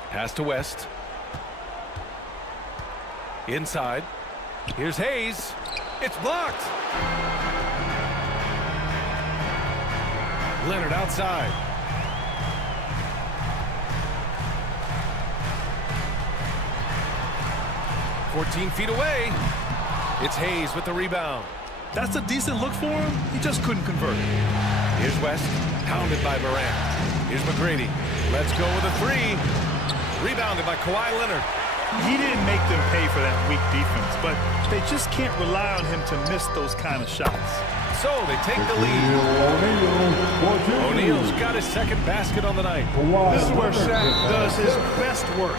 Pass to West. Inside. Here's Hayes. It's blocked. Leonard outside. "14 feet away." It's Hayes with the rebound. That's a decent look for him. He just couldn't convert it. Here's West, pounded by Morant. Here's McGrady. Let's go with a three. Rebounded by Kawhi Leonard. He didn't make them pay for that weak defense, but they just can't rely on him to miss those kind of shots. So they take the lead. O'Neal's got his second basket on the night. This is where Shaq does his best work.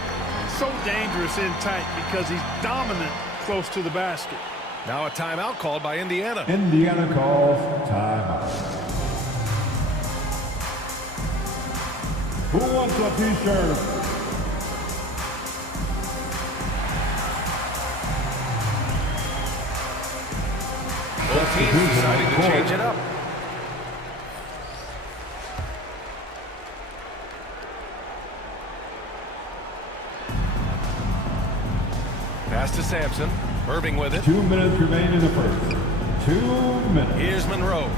So dangerous in tight because he's dominant close to the basket. Now a timeout called by Indiana. Indiana calls timeout. Who wants a t-shirt? Both teams deciding to change it up. Pass to Sampson. Irving with it. 2 minutes remain in the first. 2 minutes. Here's Monroe.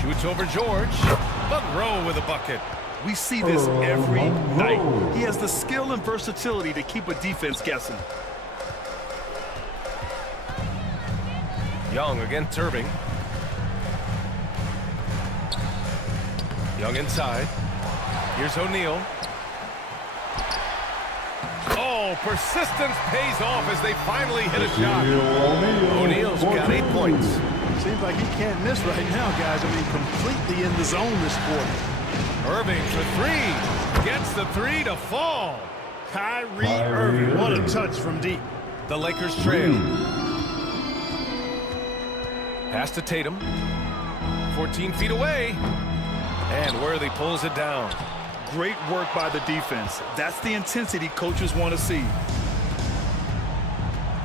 Shoots over George. Monroe with a bucket. We see this every night. He has the skill and versatility to keep a defense guessing. Young against Irving. Young inside. Here's O'Neal. Oh, persistence pays off as they finally hit a shot. O'Neal's got 8 points. Seems like he can't miss right now, guys. I mean, completely in the zone this quarter. Irving for three. Gets the three to fall. Kyrie Irving, what a touch from deep. The Lakers trail. Pass to Tatum. 14 feet away. And Worthy pulls it down. Great work by the defense. That's the intensity coaches want to see.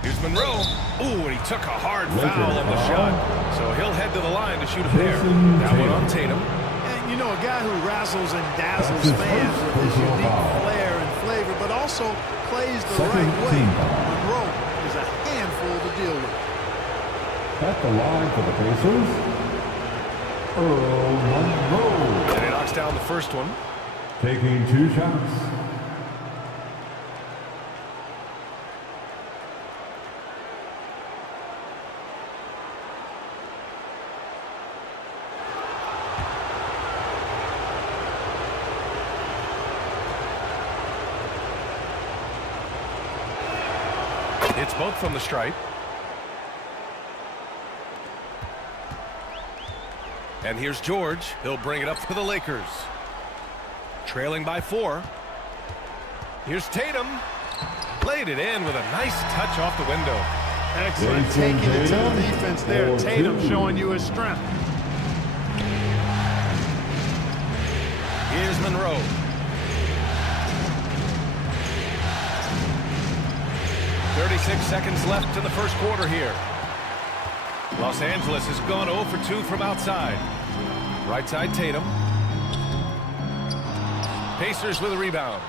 Here's Monroe. Ooh, and he took a hard foul on the shot. So he'll head to the line to shoot a pair. That one on Tatum. And, you know, a guy who razzles and dazzles fans with his unique flair and flavor, but also plays the right way. Monroe is a handful to deal with. At the line for the Pacers, Earl Monroe. And he knocks down the first one. Taking 2 shots. It's both from the stripe. And here's George. He'll bring it up for the Lakers. Trailing by 4. Here's Tatum. Laid it in with a nice touch off the window. Excellent. Taking it to the defense there. Tatum showing you his strength. Here's Monroe. .36 seconds left to the first quarter here. Los Angeles has gone 0 for 2 from outside. Right side Tatum. Pacers with a rebound.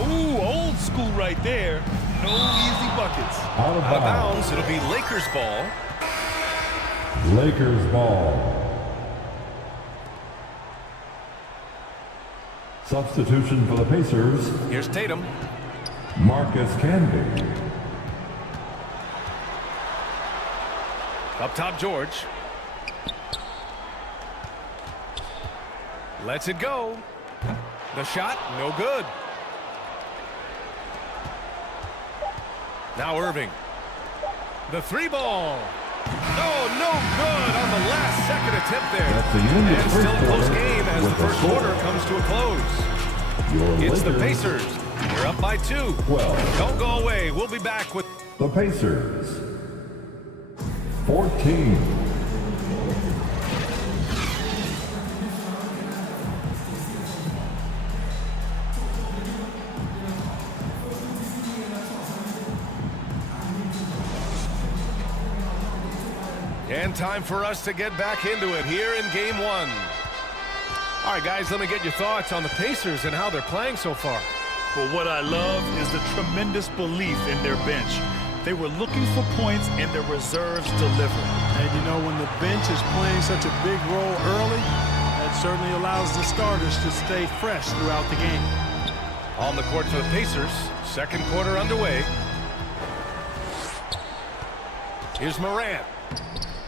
Ooh, old school right there. No easy buckets. Out of bounds. It'll be Lakers ball. Lakers ball. Substitution for the Pacers. Here's Tatum. Marcus Camby. Up top, George. Lets it go. The shot, no good. Now Irving. The three ball. Oh, no good on the last second attempt there. That's the end of and the still a close first game as the first quarter comes to a close. It's the Pacers. They're up by 2. Don't go away. We'll be back with The Pacers. 14. And time for us to get back into it here in Game 1. All right, guys, let me get your thoughts on the Pacers and how they're playing so far. Well, what I love is the tremendous belief in their bench. They were looking for points, and their reserves delivered. And you know, when the bench is playing such a big role early, that certainly allows the starters to stay fresh throughout the game. On the court for the Pacers, second quarter underway. Here's Morant.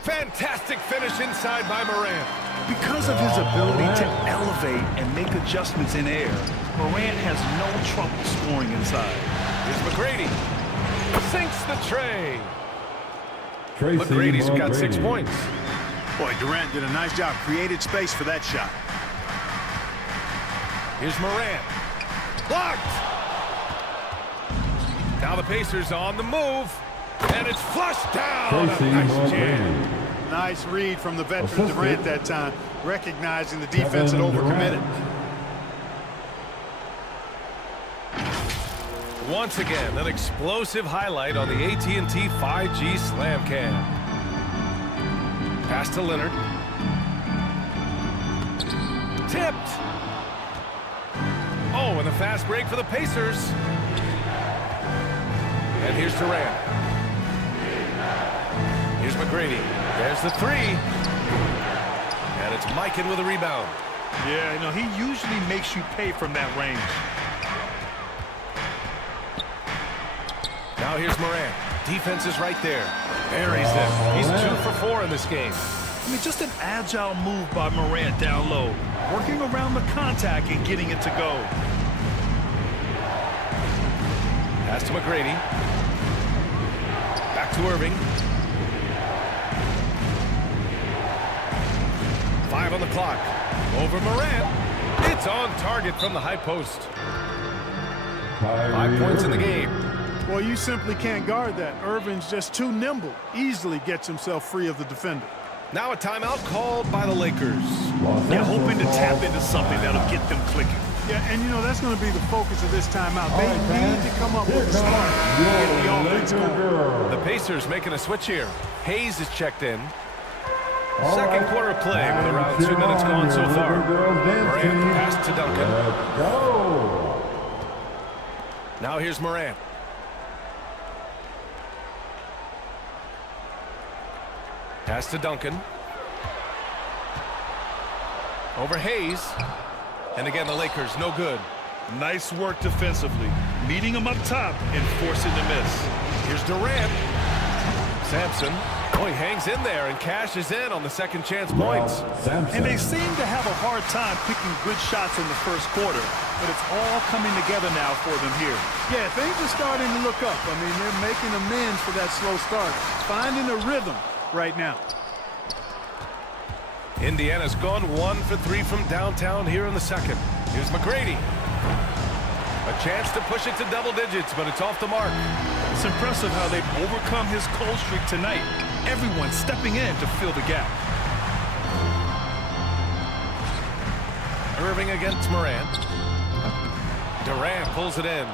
Fantastic finish inside by Morant. Because of his ability to elevate and make adjustments in air, Morant has no trouble scoring inside. Here's McGrady. Sinks the tray. Tracy McGrady's got 6 points. Boy, Durant did a nice job. Created space for that shot. Here's Morant. Blocked. Now the Pacers on the move. And it's flushed down. Nice jam. Nice read from the veteran Durant that time, recognizing the defense had overcommitted. Once again, an explosive highlight on the AT&T 5G Slam Cam. Pass to Leonard. Tipped. Oh, and the fast break for the Pacers. And here's Durant. Here's McGrady. There's the 3. And it's Mikan with a rebound. Yeah, you know, he usually makes you pay from that range. Now here's Morant. Defense is right there. Buries them. He's 2 for 4 in this game. I mean, just an agile move by Morant down low. Working around the contact and getting it to go. Pass to McGrady. Back to Irving. 5 on the clock. Over Morant. It's on target from the high post. 5 points in the game. Well, you simply can't guard that. Irving's just too nimble. Easily gets himself free of the defender. Now a timeout called by the Lakers. Yeah, hoping to tap into something that'll get them clicking. Yeah, and you know, that's going to be the focus of this timeout. They need to come up with a start to get the offense going. The Pacers making a switch here. Hayes is checked in. Second quarter play with around 2 minutes gone so far. Morant pass to Duncan. Now here's Morant. Pass to Duncan. Over Hayes. And again, the Lakers, no good. Nice work defensively. Meeting him up top and forcing the miss. Here's Durant. Sampson. Oh, he hangs in there and cashes in on the second chance points. And they seem to have a hard time picking good shots in the first quarter, but it's all coming together now for them here. Yeah, things are starting to look up. I mean, they're making amends for that slow start. Finding a rhythm right now. Indiana's gone 1 for 3 from downtown here in the second. Here's McGrady. A chance to push it to double digits, but it's off the mark. It's impressive how they've overcome his cold streak tonight. Everyone stepping in to fill the gap. Irving against Morant. Durant pulls it in.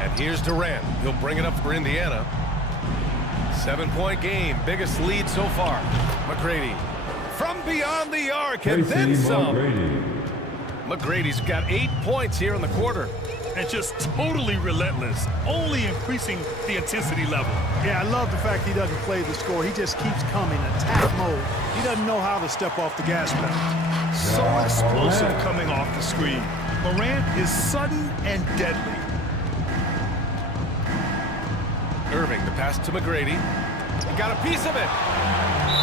And here's Durant. He'll bring it up for Indiana. 7-point game. Biggest lead so far. McGrady. from beyond the arc, and then some. McGrady's got 8 points here in the quarter. And just totally relentless, only increasing the intensity level. Yeah, I love the fact he doesn't play the score. He just keeps coming, attack mode. He doesn't know how to step off the gas pedal. So explosive coming off the screen. Morant is sudden and deadly. Irving, the pass to McGrady. He got a piece of it.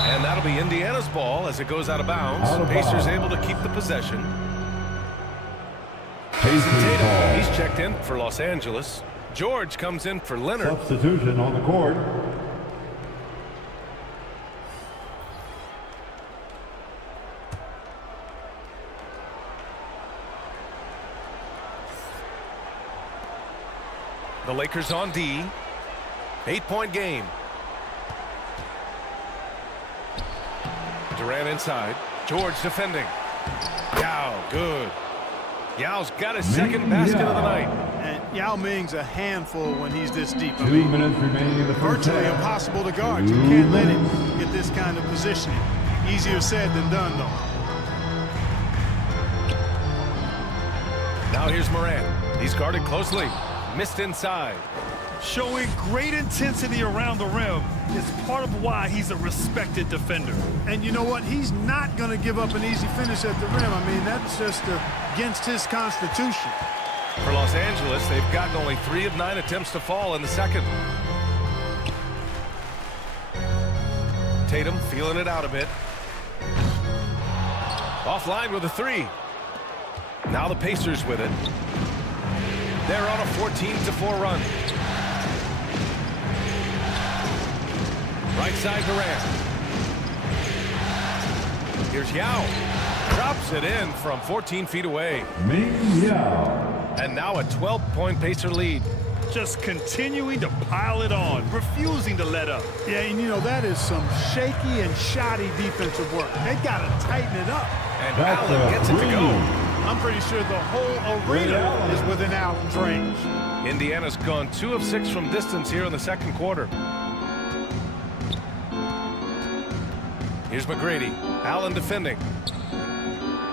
And that'll be Indiana's ball as it goes out of bounds. Pacers able to keep the possession. Tatum, he's checked in for Los Angeles. George comes in for Leonard. Substitution on the court. The Lakers on D. 8-point game. Durant inside. George defending. Yao, good. Yao's got his second basket of the night. And Yao Ming's a handful when he's this deep. 2 minutes remaining in the first virtually half. impossible to guard. You can't let him get this kind of positioning. Easier said than done, though. Now here's Morant. He's guarded closely. Missed inside. Showing great intensity around the rim is part of why he's a respected defender. And you know what? He's not going to give up an easy finish at the rim. I mean, that's just against his constitution. For Los Angeles, they've gotten only 3 of 9 attempts to fall in the second. Tatum feeling it out a bit. Offline with a 3. Now the Pacers with it. They're on a 14-4 run. Right side Durant. Here's Yao. Drops it in from 14 feet away. And now a 12-point Pacer lead. Just continuing to pile it on, refusing to let up. Yeah, and you know, that is some shaky and shoddy defensive work. They got to tighten it up. And Allen gets it to go. I'm pretty sure the whole arena is within Allen's range. Indiana's gone 2 of 6 from distance here in the second quarter. Here's McGrady. Allen defending.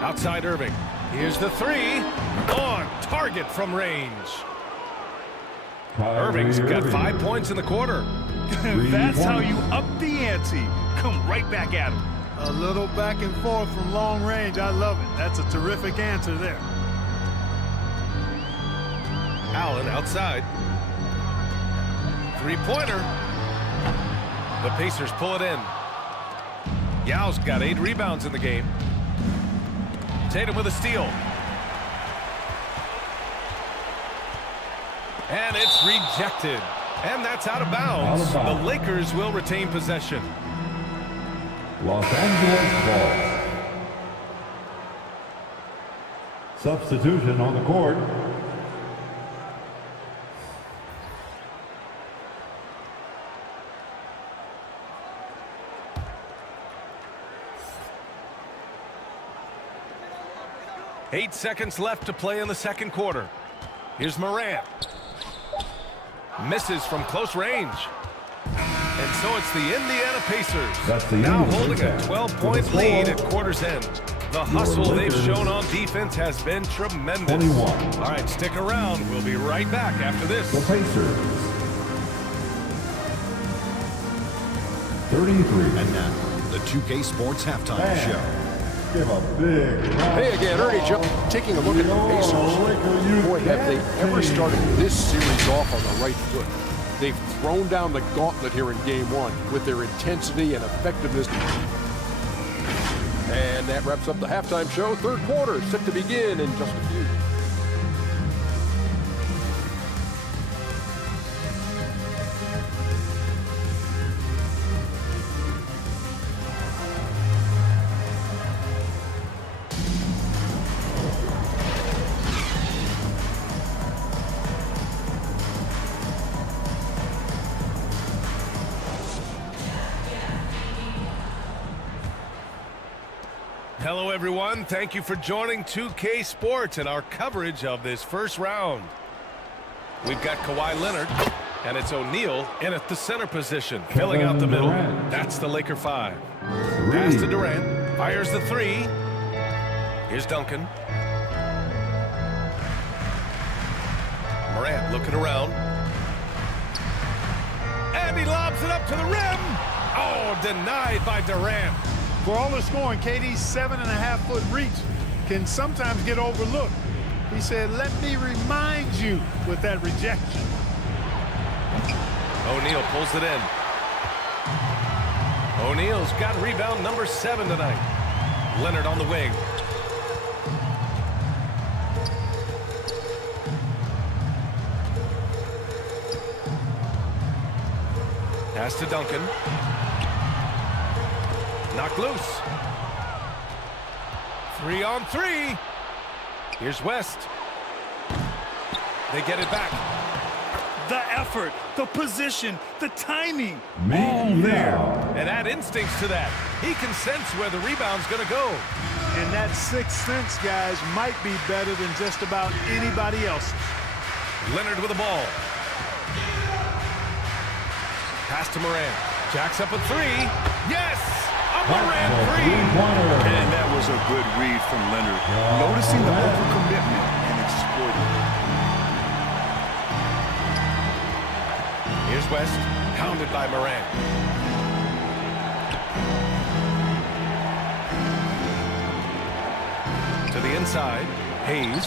Outside Irving. Here's the 3. On target from range. Irving's got 5 points in the quarter. That's how you up the ante. Come right back at him. A little back and forth from long range. I love it. That's a terrific answer there. Allen outside. 3-pointer. The Pacers pull it in. Yao's got 8 rebounds in the game. Tatum with a steal. And it's rejected. And that's out of bounds. The Lakers will retain possession. Los Angeles ball. Substitution on the court. Eight seconds left to play in the second quarter. Here's Morant. Misses from close range. And so it's the Indiana Pacers now holding a 12-point lead at quarter's end. The hustle they've shown on defense has been tremendous. 21. All right, stick around. We'll be right back after this. The Pacers. 33. And now, the 2K Sports Halftime Show. Give a big Hey again, Ernie Joe. Taking a look at the Pacers. Boy, have they ever started this series off on the right foot. They've thrown down the gauntlet here in Game 1 with their intensity and effectiveness. And that wraps up the halftime show. Third quarter set to begin in just a few. Hello, everyone. Thank you for joining 2K Sports and our coverage of this first round. We've got Kawhi Leonard, And it's O'Neal in at the center position, filling out the middle. That's the Laker 5. Pass to Durant. Fires the 3. Here's Duncan. Morant looking around. And he lobs it up to the rim. Oh, denied by Durant. For all the scoring, KD's 7.5-foot reach can sometimes get overlooked. He said, let me remind you with that rejection. O'Neal pulls it in. O'Neal's got rebound number 7 tonight. Leonard on the wing. Pass to Duncan. Knocked loose. 3-on-3. Here's West. They get it back. The effort, the position, the timing, all there. And add instincts to that. He can sense where the rebound's going to go. And that sixth sense, guys, might be better than just about anybody else's. Leonard with the ball. Pass to Morant. Jacks up a 3. Yes! A Morant 3! And that was a good read from Leonard. Noticing the overcommitment and exploiting it. Here's West, pounded by Morant. To the inside, Hayes.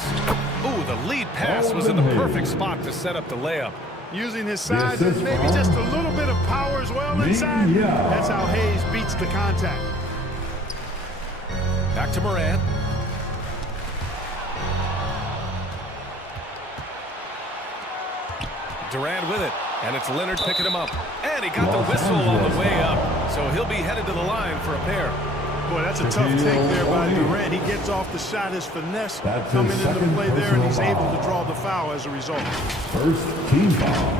Ooh, the lead pass was in the perfect spot to set up the layup. Using his size and maybe just a little bit of power as well inside. That's how Hayes beats the contact. Back to Morant. Durant with it. And it's Leonard picking him up. And he got the whistle on the way up. So he'll be headed to the line for a pair. Boy, that's a tough take there by Durant. He gets off the shot, his finesse coming into play there, and he's able to draw the foul as a result. First team foul.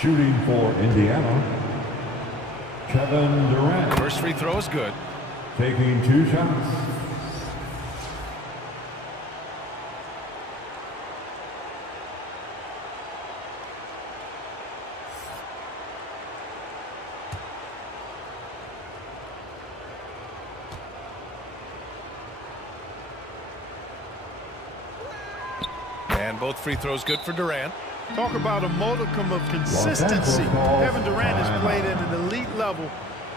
Shooting for Indiana, Kevin Durant. First free throw is good. Taking 2 shots. And both free throws good for Durant. Talk about a modicum of consistency. Kevin Durant has played at an elite level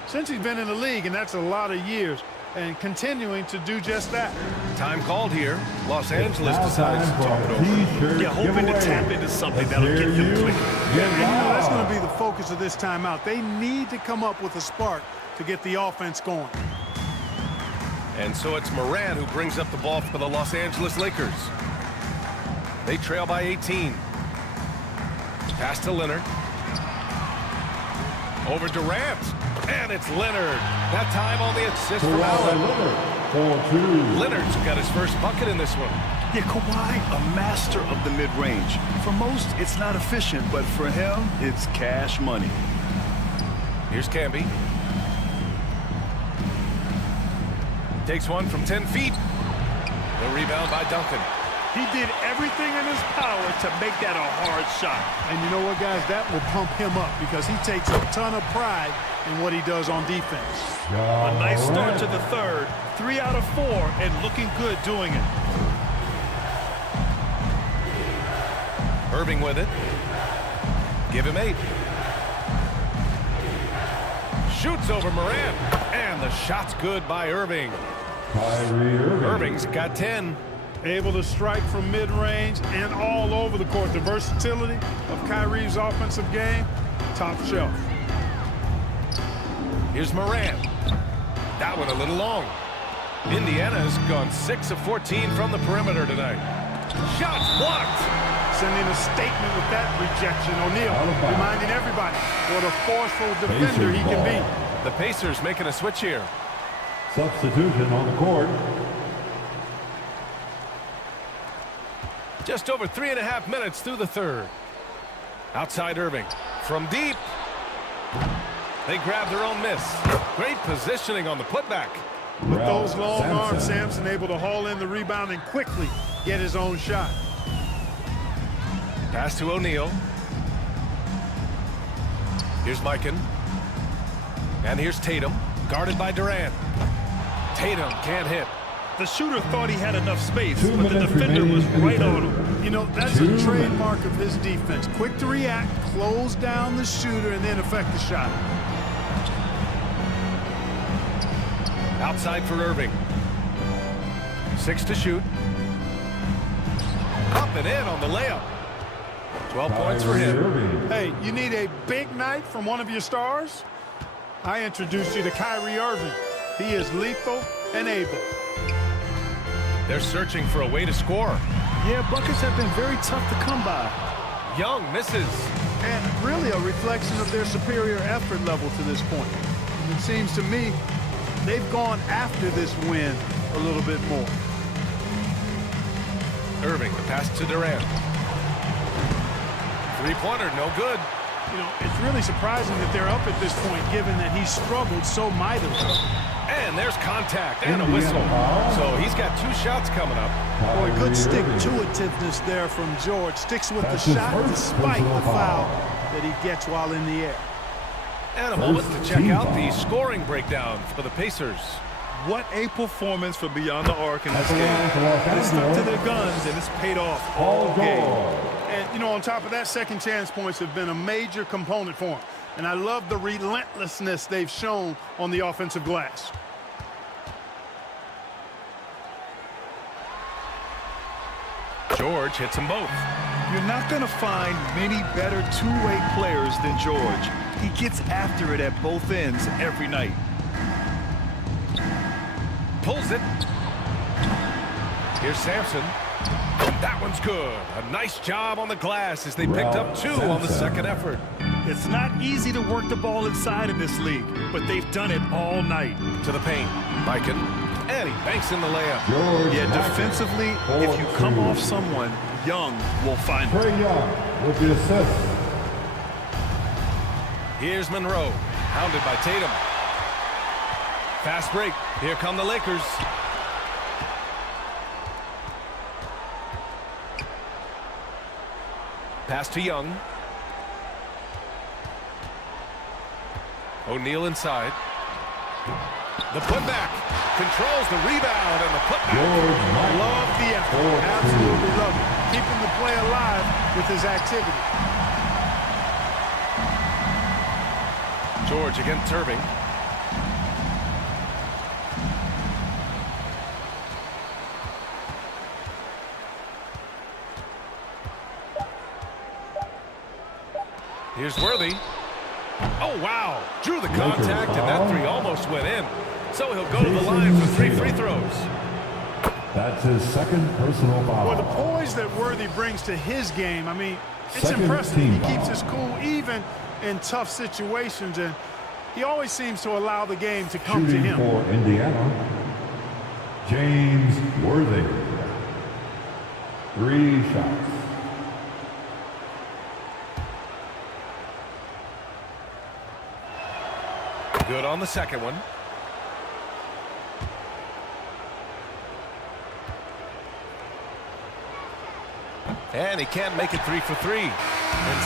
since he's been in the league, and that's a lot of years, and continuing to do just that. Time called here. Los Angeles decides to talk it over. Yeah, hoping to tap into something that'll get them clicking. Yeah, and you know that's going to be the focus of this timeout. They need to come up with a spark to get the offense going. And so it's Morant who brings up the ball for the Los Angeles Lakers. They trail by 18. Pass to Leonard. Over Durant. And it's Leonard. That time on the assist from Allen. Leonard's got his first bucket in this one. Yeah, Kawhi, a master of the mid-range. For most, it's not efficient, but for him, it's cash money. Here's Camby. Takes one from 10 feet. The rebound by Duncan. He did everything in his power to make that a hard shot. And you know what, guys? That will pump him up because he takes a ton of pride in what he does on defense. A nice start to the third. 3 out of 4 and looking good doing it. Irving with it. Give him 8. Shoots over Morant. And the shot's good by Irving. Irving's got 10. Able to strike from mid-range and all over the court. The versatility of Kyrie's offensive game, top shelf. Here's Morant. That one a little long. Indiana's gone 6 of 14 from the perimeter tonight. Shots blocked. Sending a statement with that rejection. O'Neal reminding everybody what a forceful defender he can be. The Pacers making a switch here. Substitution on the court. Just over 3.5 minutes through the third. Outside Irving. From deep. They grab their own miss. Great positioning on the putback. With those long arms, Sampson able to haul in the rebound and quickly get his own shot. Pass to O'Neal. Here's Mikan. And here's Tatum, guarded by Durant. Tatum can't hit. The shooter thought he had enough space, but the defender was right on him. You know, that's a trademark of his defense. Quick to react, close down the shooter, and then affect the shot. Outside for Irving. 6 to shoot. Up and in on the layup. 12 points for him. Hey, you need a big night from one of your stars? I introduced you to Kyrie Irving. He is lethal and able. They're searching for a way to score. Yeah, buckets have been very tough to come by. Young misses. And really a reflection of their superior effort level to this point. And it seems to me they've gone after this win a little bit more. Irving, the pass to Durant. Three-pointer, no good. You know, it's really surprising that they're up at this point, given that he struggled so mightily. And there's contact and a whistle. So he's got 2 shots coming up. Boy, good stick-to-itiveness there from George. Sticks with the shot despite the foul that he gets while in the air. And a moment to check out the scoring breakdown for the Pacers. What a performance from beyond the arc in this game. They stuck to their guns, and it's paid off all game. And, you know, on top of that, second chance points have been a major component for them. And I love the relentlessness they've shown on the offensive glass. George hits them both. You're not going to find many better two-way players than George. He gets after it at both ends every night. Pulls it. Here's Sampson. And that one's good. A nice job on the glass as they picked up 2 on the second effort. It's not easy to work the ball inside in this league, but they've done it all night. To the paint. Mikan. And he banks in the layup. Yeah, defensively, if you come off someone, Young will find it. Young with the assist. Here's Monroe. Hounded by Tatum. Fast break. Here come the Lakers. Pass to Young. O'Neal inside. The putback. Controls the rebound and the putback. Love the effort. Absolutely love it. Keeping the play alive with his activity. George against Irving. Here's Worthy. Oh, wow. Drew the contact, and that 3 almost went in. So he'll go to the line for 3 free throws. That's his second personal foul. Well, the poise that Worthy brings to his game, I mean, it's impressive. He keeps his cool even in tough situations, and he always seems to allow the game to come to him. For Indiana, James Worthy. 3 shots. Good on the second one. And he can't make it 3 for 3. And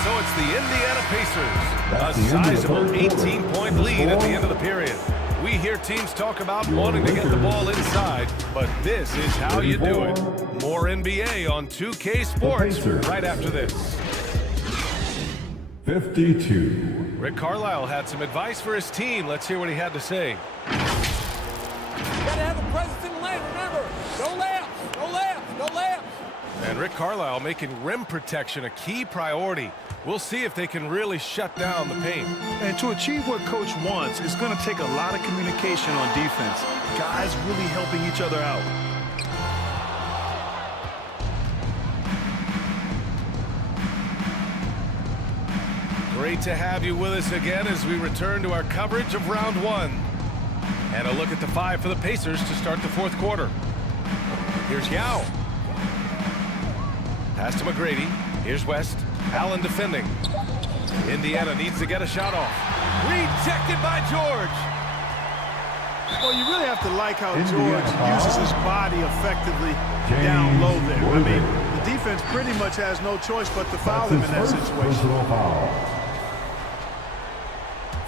so it's the Indiana Pacers. A sizable 18-point lead at the end of the period. We hear teams talk about wanting to get the ball inside, but this is how you do it. More NBA on 2K Sports right after this. 52. Rick Carlisle had some advice for his team. Let's hear what he had to say. You gotta have a presence in the lane, remember. No layups, no layups, no layups. And Rick Carlisle making rim protection a key priority. We'll see if they can really shut down the paint. And to achieve what Coach wants, it's going to take a lot of communication on defense. Guys really helping each other out. Great to have you with us again as we return to our coverage of round 1. And a look at the 5 for the Pacers to start the 4th quarter. Here's Yao. Pass to McGrady. Here's West. Allen defending. Indiana needs to get a shot off. Rejected by George. Well, you really have to like how George uses his body effectively down low there. I mean, the defense pretty much has no choice but to foul him in that situation.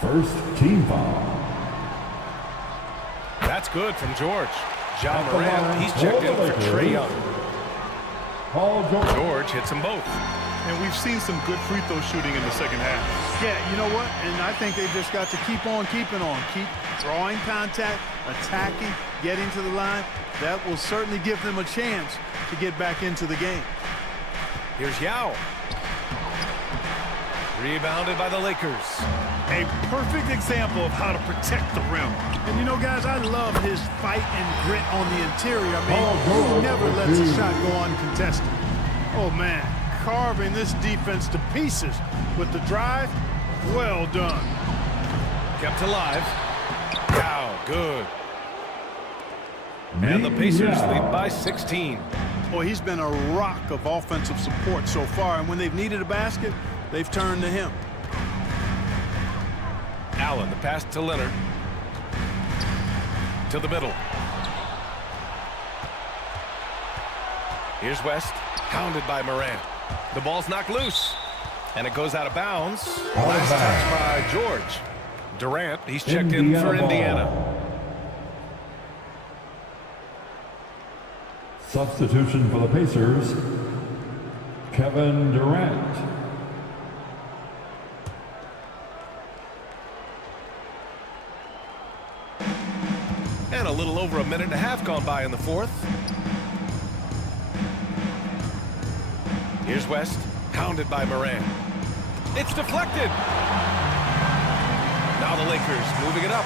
First team foul. That's good from George. John Morant, he's checked in for Trae Young. George hits them both. And we've seen some good free throw shooting in the second half. Yeah, you know what? And I think they've just got to keep on keeping on. Keep drawing contact, attacking, getting to the line. That will certainly give them a chance to get back into the game. Here's Yao. Rebounded by the Lakers. A perfect example of how to protect the rim. And you know, guys, I love his fight and grit on the interior. I mean, he never lets a shot go uncontested. Oh, man, carving this defense to pieces with the drive. Well done. Kept alive. Wow, good. And the Pacers lead by 16. Boy, he's been a rock of offensive support so far, and when they've needed a basket, they've turned to him. Allen, the pass to Leonard. To the middle. Here's West, hounded by Morant. The ball's knocked loose, and it goes out of bounds. Last touch by George. Durant, he's checked in for Indiana. Substitution for the Pacers, Kevin Durant. And a little over a minute and a half gone by in the fourth. Here's West, hounded by Morant. It's deflected. Now the Lakers moving it up.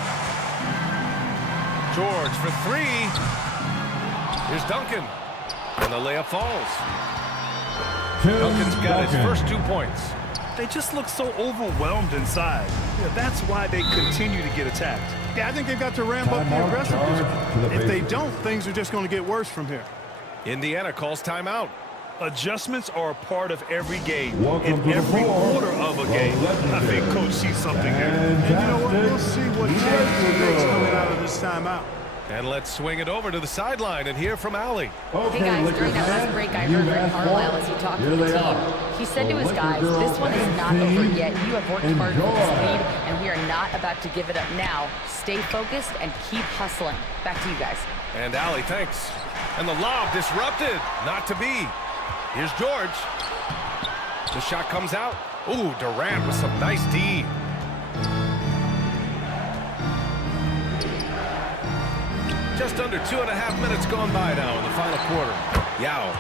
George for three. Here's Duncan. And the layup falls. Duncan's got his first 2 points. They just look so overwhelmed inside. Yeah, that's why they continue to get attacked. Yeah, I think they've got to ramp up the aggressiveness. If they don't, things are just going to get worse from here. Indiana calls timeout. Adjustments are a part of every game. In every quarter of a game, I think Coach sees something here. And you know what? We'll see what changes he makes coming out of this timeout. And let's swing it over to the sideline and hear from Allie. Hey guys, during that last break, I heard Rick Carlisle as he talked to the team. He said to his guys, this one is not over yet. You have worked hard for this lead, and we are not about to give it up now. Stay focused and keep hustling. Back to you guys. And Allie, thanks. And the lob disrupted. Not to be. Here's George. The shot comes out. Ooh, Durant with some nice D. Just under 2.5 minutes gone by now in the final quarter. Yao.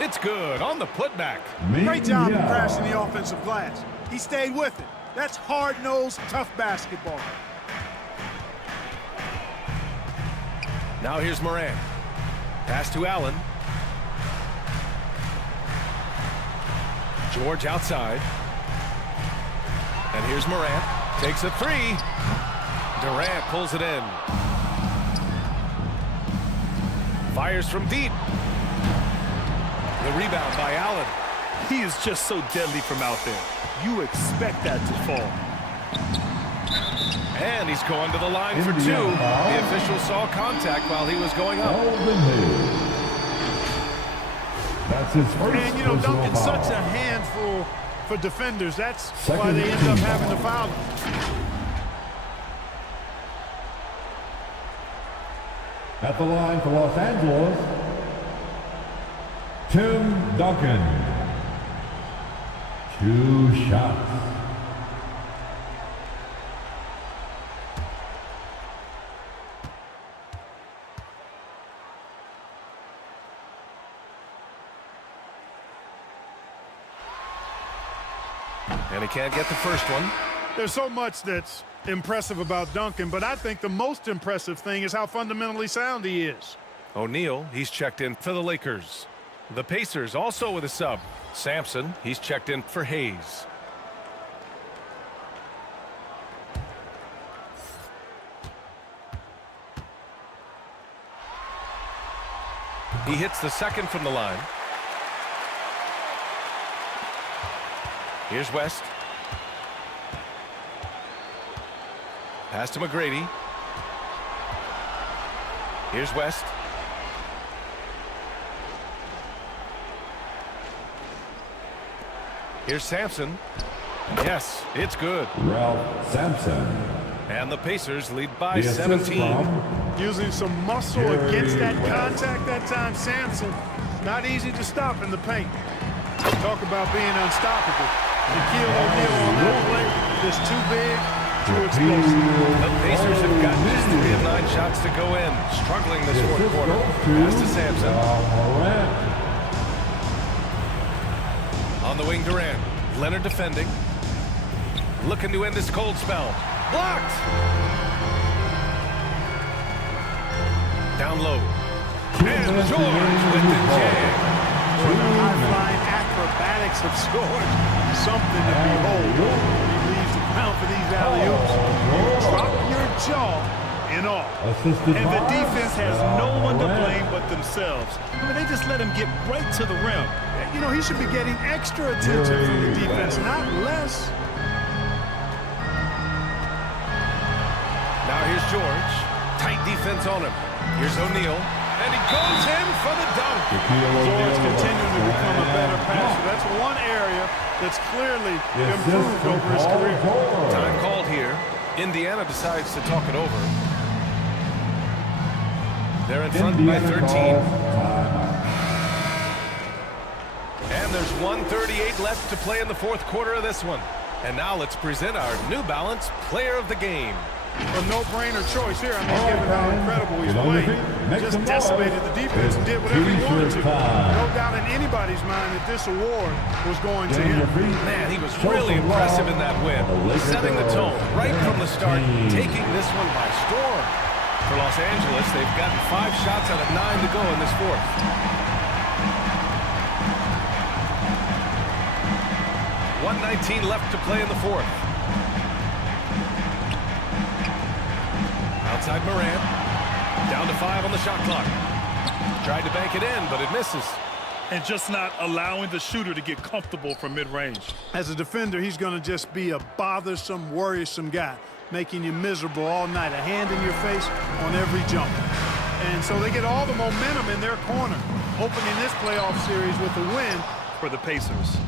It's good on the putback. Great job of crashing the offensive glass. He stayed with it. That's hard-nosed, tough basketball. Now here's Morant. Pass to Allen. George outside. And here's Morant. Takes a three. Durant pulls it in. Fires from deep. The rebound by Allen. He is just so deadly from out there. You expect that to fall. And he's going to the line for two. The official saw contact while he was going up. That's his first. And you know, Duncan's such a handful for defenders. That's why they end up having to foul him. At the line for Los Angeles, Tim Duncan. 2 shots. And he can't get the first one. There's so much that's impressive about Duncan, but I think the most impressive thing is how fundamentally sound he is. O'Neal, he's checked in for the Lakers. The Pacers also with a sub. Sampson, he's checked in for Hayes. He hits the second from the line. Here's West. Pass to McGrady. Here's West. Here's Sampson. Yes, it's good. Ralph Sampson. And the Pacers lead by 17. Using some muscle against that contact that time, Sampson. Not easy to stop in the paint. Talk about being unstoppable. Shaquille O'Neal on that play is too big, too explosive. The Pacers have got just 3 of 9 shots to go in. Struggling this fourth quarter. Pass to Sampson. On the wing, Durant. Leonard defending. Looking to end this cold spell. Blocked! Down low. And George with the jam. The high-flying acrobatics of George. Something to behold. He leaves the ground for these alley-oops. Drop your jaw in awe. And the defense has no one to blame but themselves. I mean, they just let him get right to the rim. You know, he should be getting extra attention from the defense, not less. Now here's George. Tight defense on him. Here's O'Neal. And he goes in for the dunk. George continuing to become a better passer. That's one area that's clearly improved over his career. Time called here. Indiana decides to talk it over. They're in front by 13. And there's 1:38 left to play in the fourth quarter of this one. And now let's present our New Balance Player of the Game. A no-brainer choice here. I mean, given how incredible he's playing, just decimated the defense and did whatever he wanted to. No doubt in anybody's mind that this award was going to him. Man, he was really impressive in that win, setting the tone right from the start, taking this one by storm. For Los Angeles, they've gotten 5 shots out of 9 to go in this fourth. .119 left to play in the fourth. Outside Morant. Down to 5 on the shot clock. Tried to bank it in, but it misses. And just not allowing the shooter to get comfortable from mid-range. As a defender, he's going to just be a bothersome, worrisome guy, making you miserable all night, a hand in your face on every jump. And so they get all the momentum in their corner, opening this playoff series with a win for the Pacers.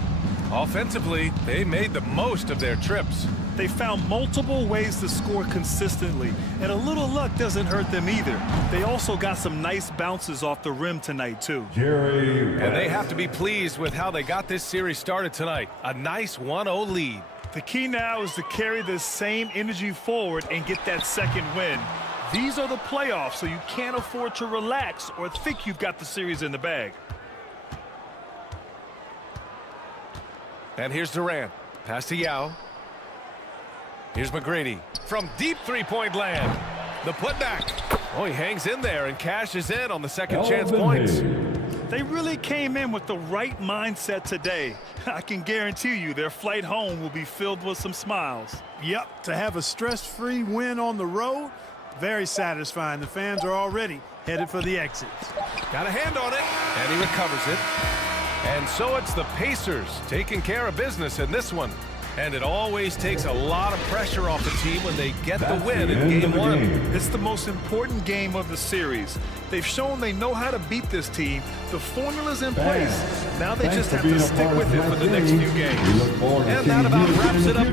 Offensively, they made the most of their trips. They found multiple ways to score consistently, and a little luck doesn't hurt them either. They also got some nice bounces off the rim tonight, too. And they have to be pleased with how they got this series started tonight. A nice 1-0 lead. The key now is to carry this same energy forward and get that second win. These are the playoffs, so you can't afford to relax or think you've got the series in the bag. And here's Durant. Pass to Yao. Here's McGrady from deep three-point land. The putback. Oh, he hangs in there and cashes in on the second chance points. They really came in with the right mindset today. I can guarantee you their flight home will be filled with some smiles. Yep, to have a stress-free win on the road, very satisfying. The fans are already headed for the exits. Got a hand on it, and he recovers it. And so it's the Pacers taking care of business in this one. And it always takes a lot of pressure off the team when they get the win in Game 1. It's the most important game of the series. They've shown they know how to beat this team. The formula's in place. Now they just have to stick with it for the next few games. And that about wraps it up.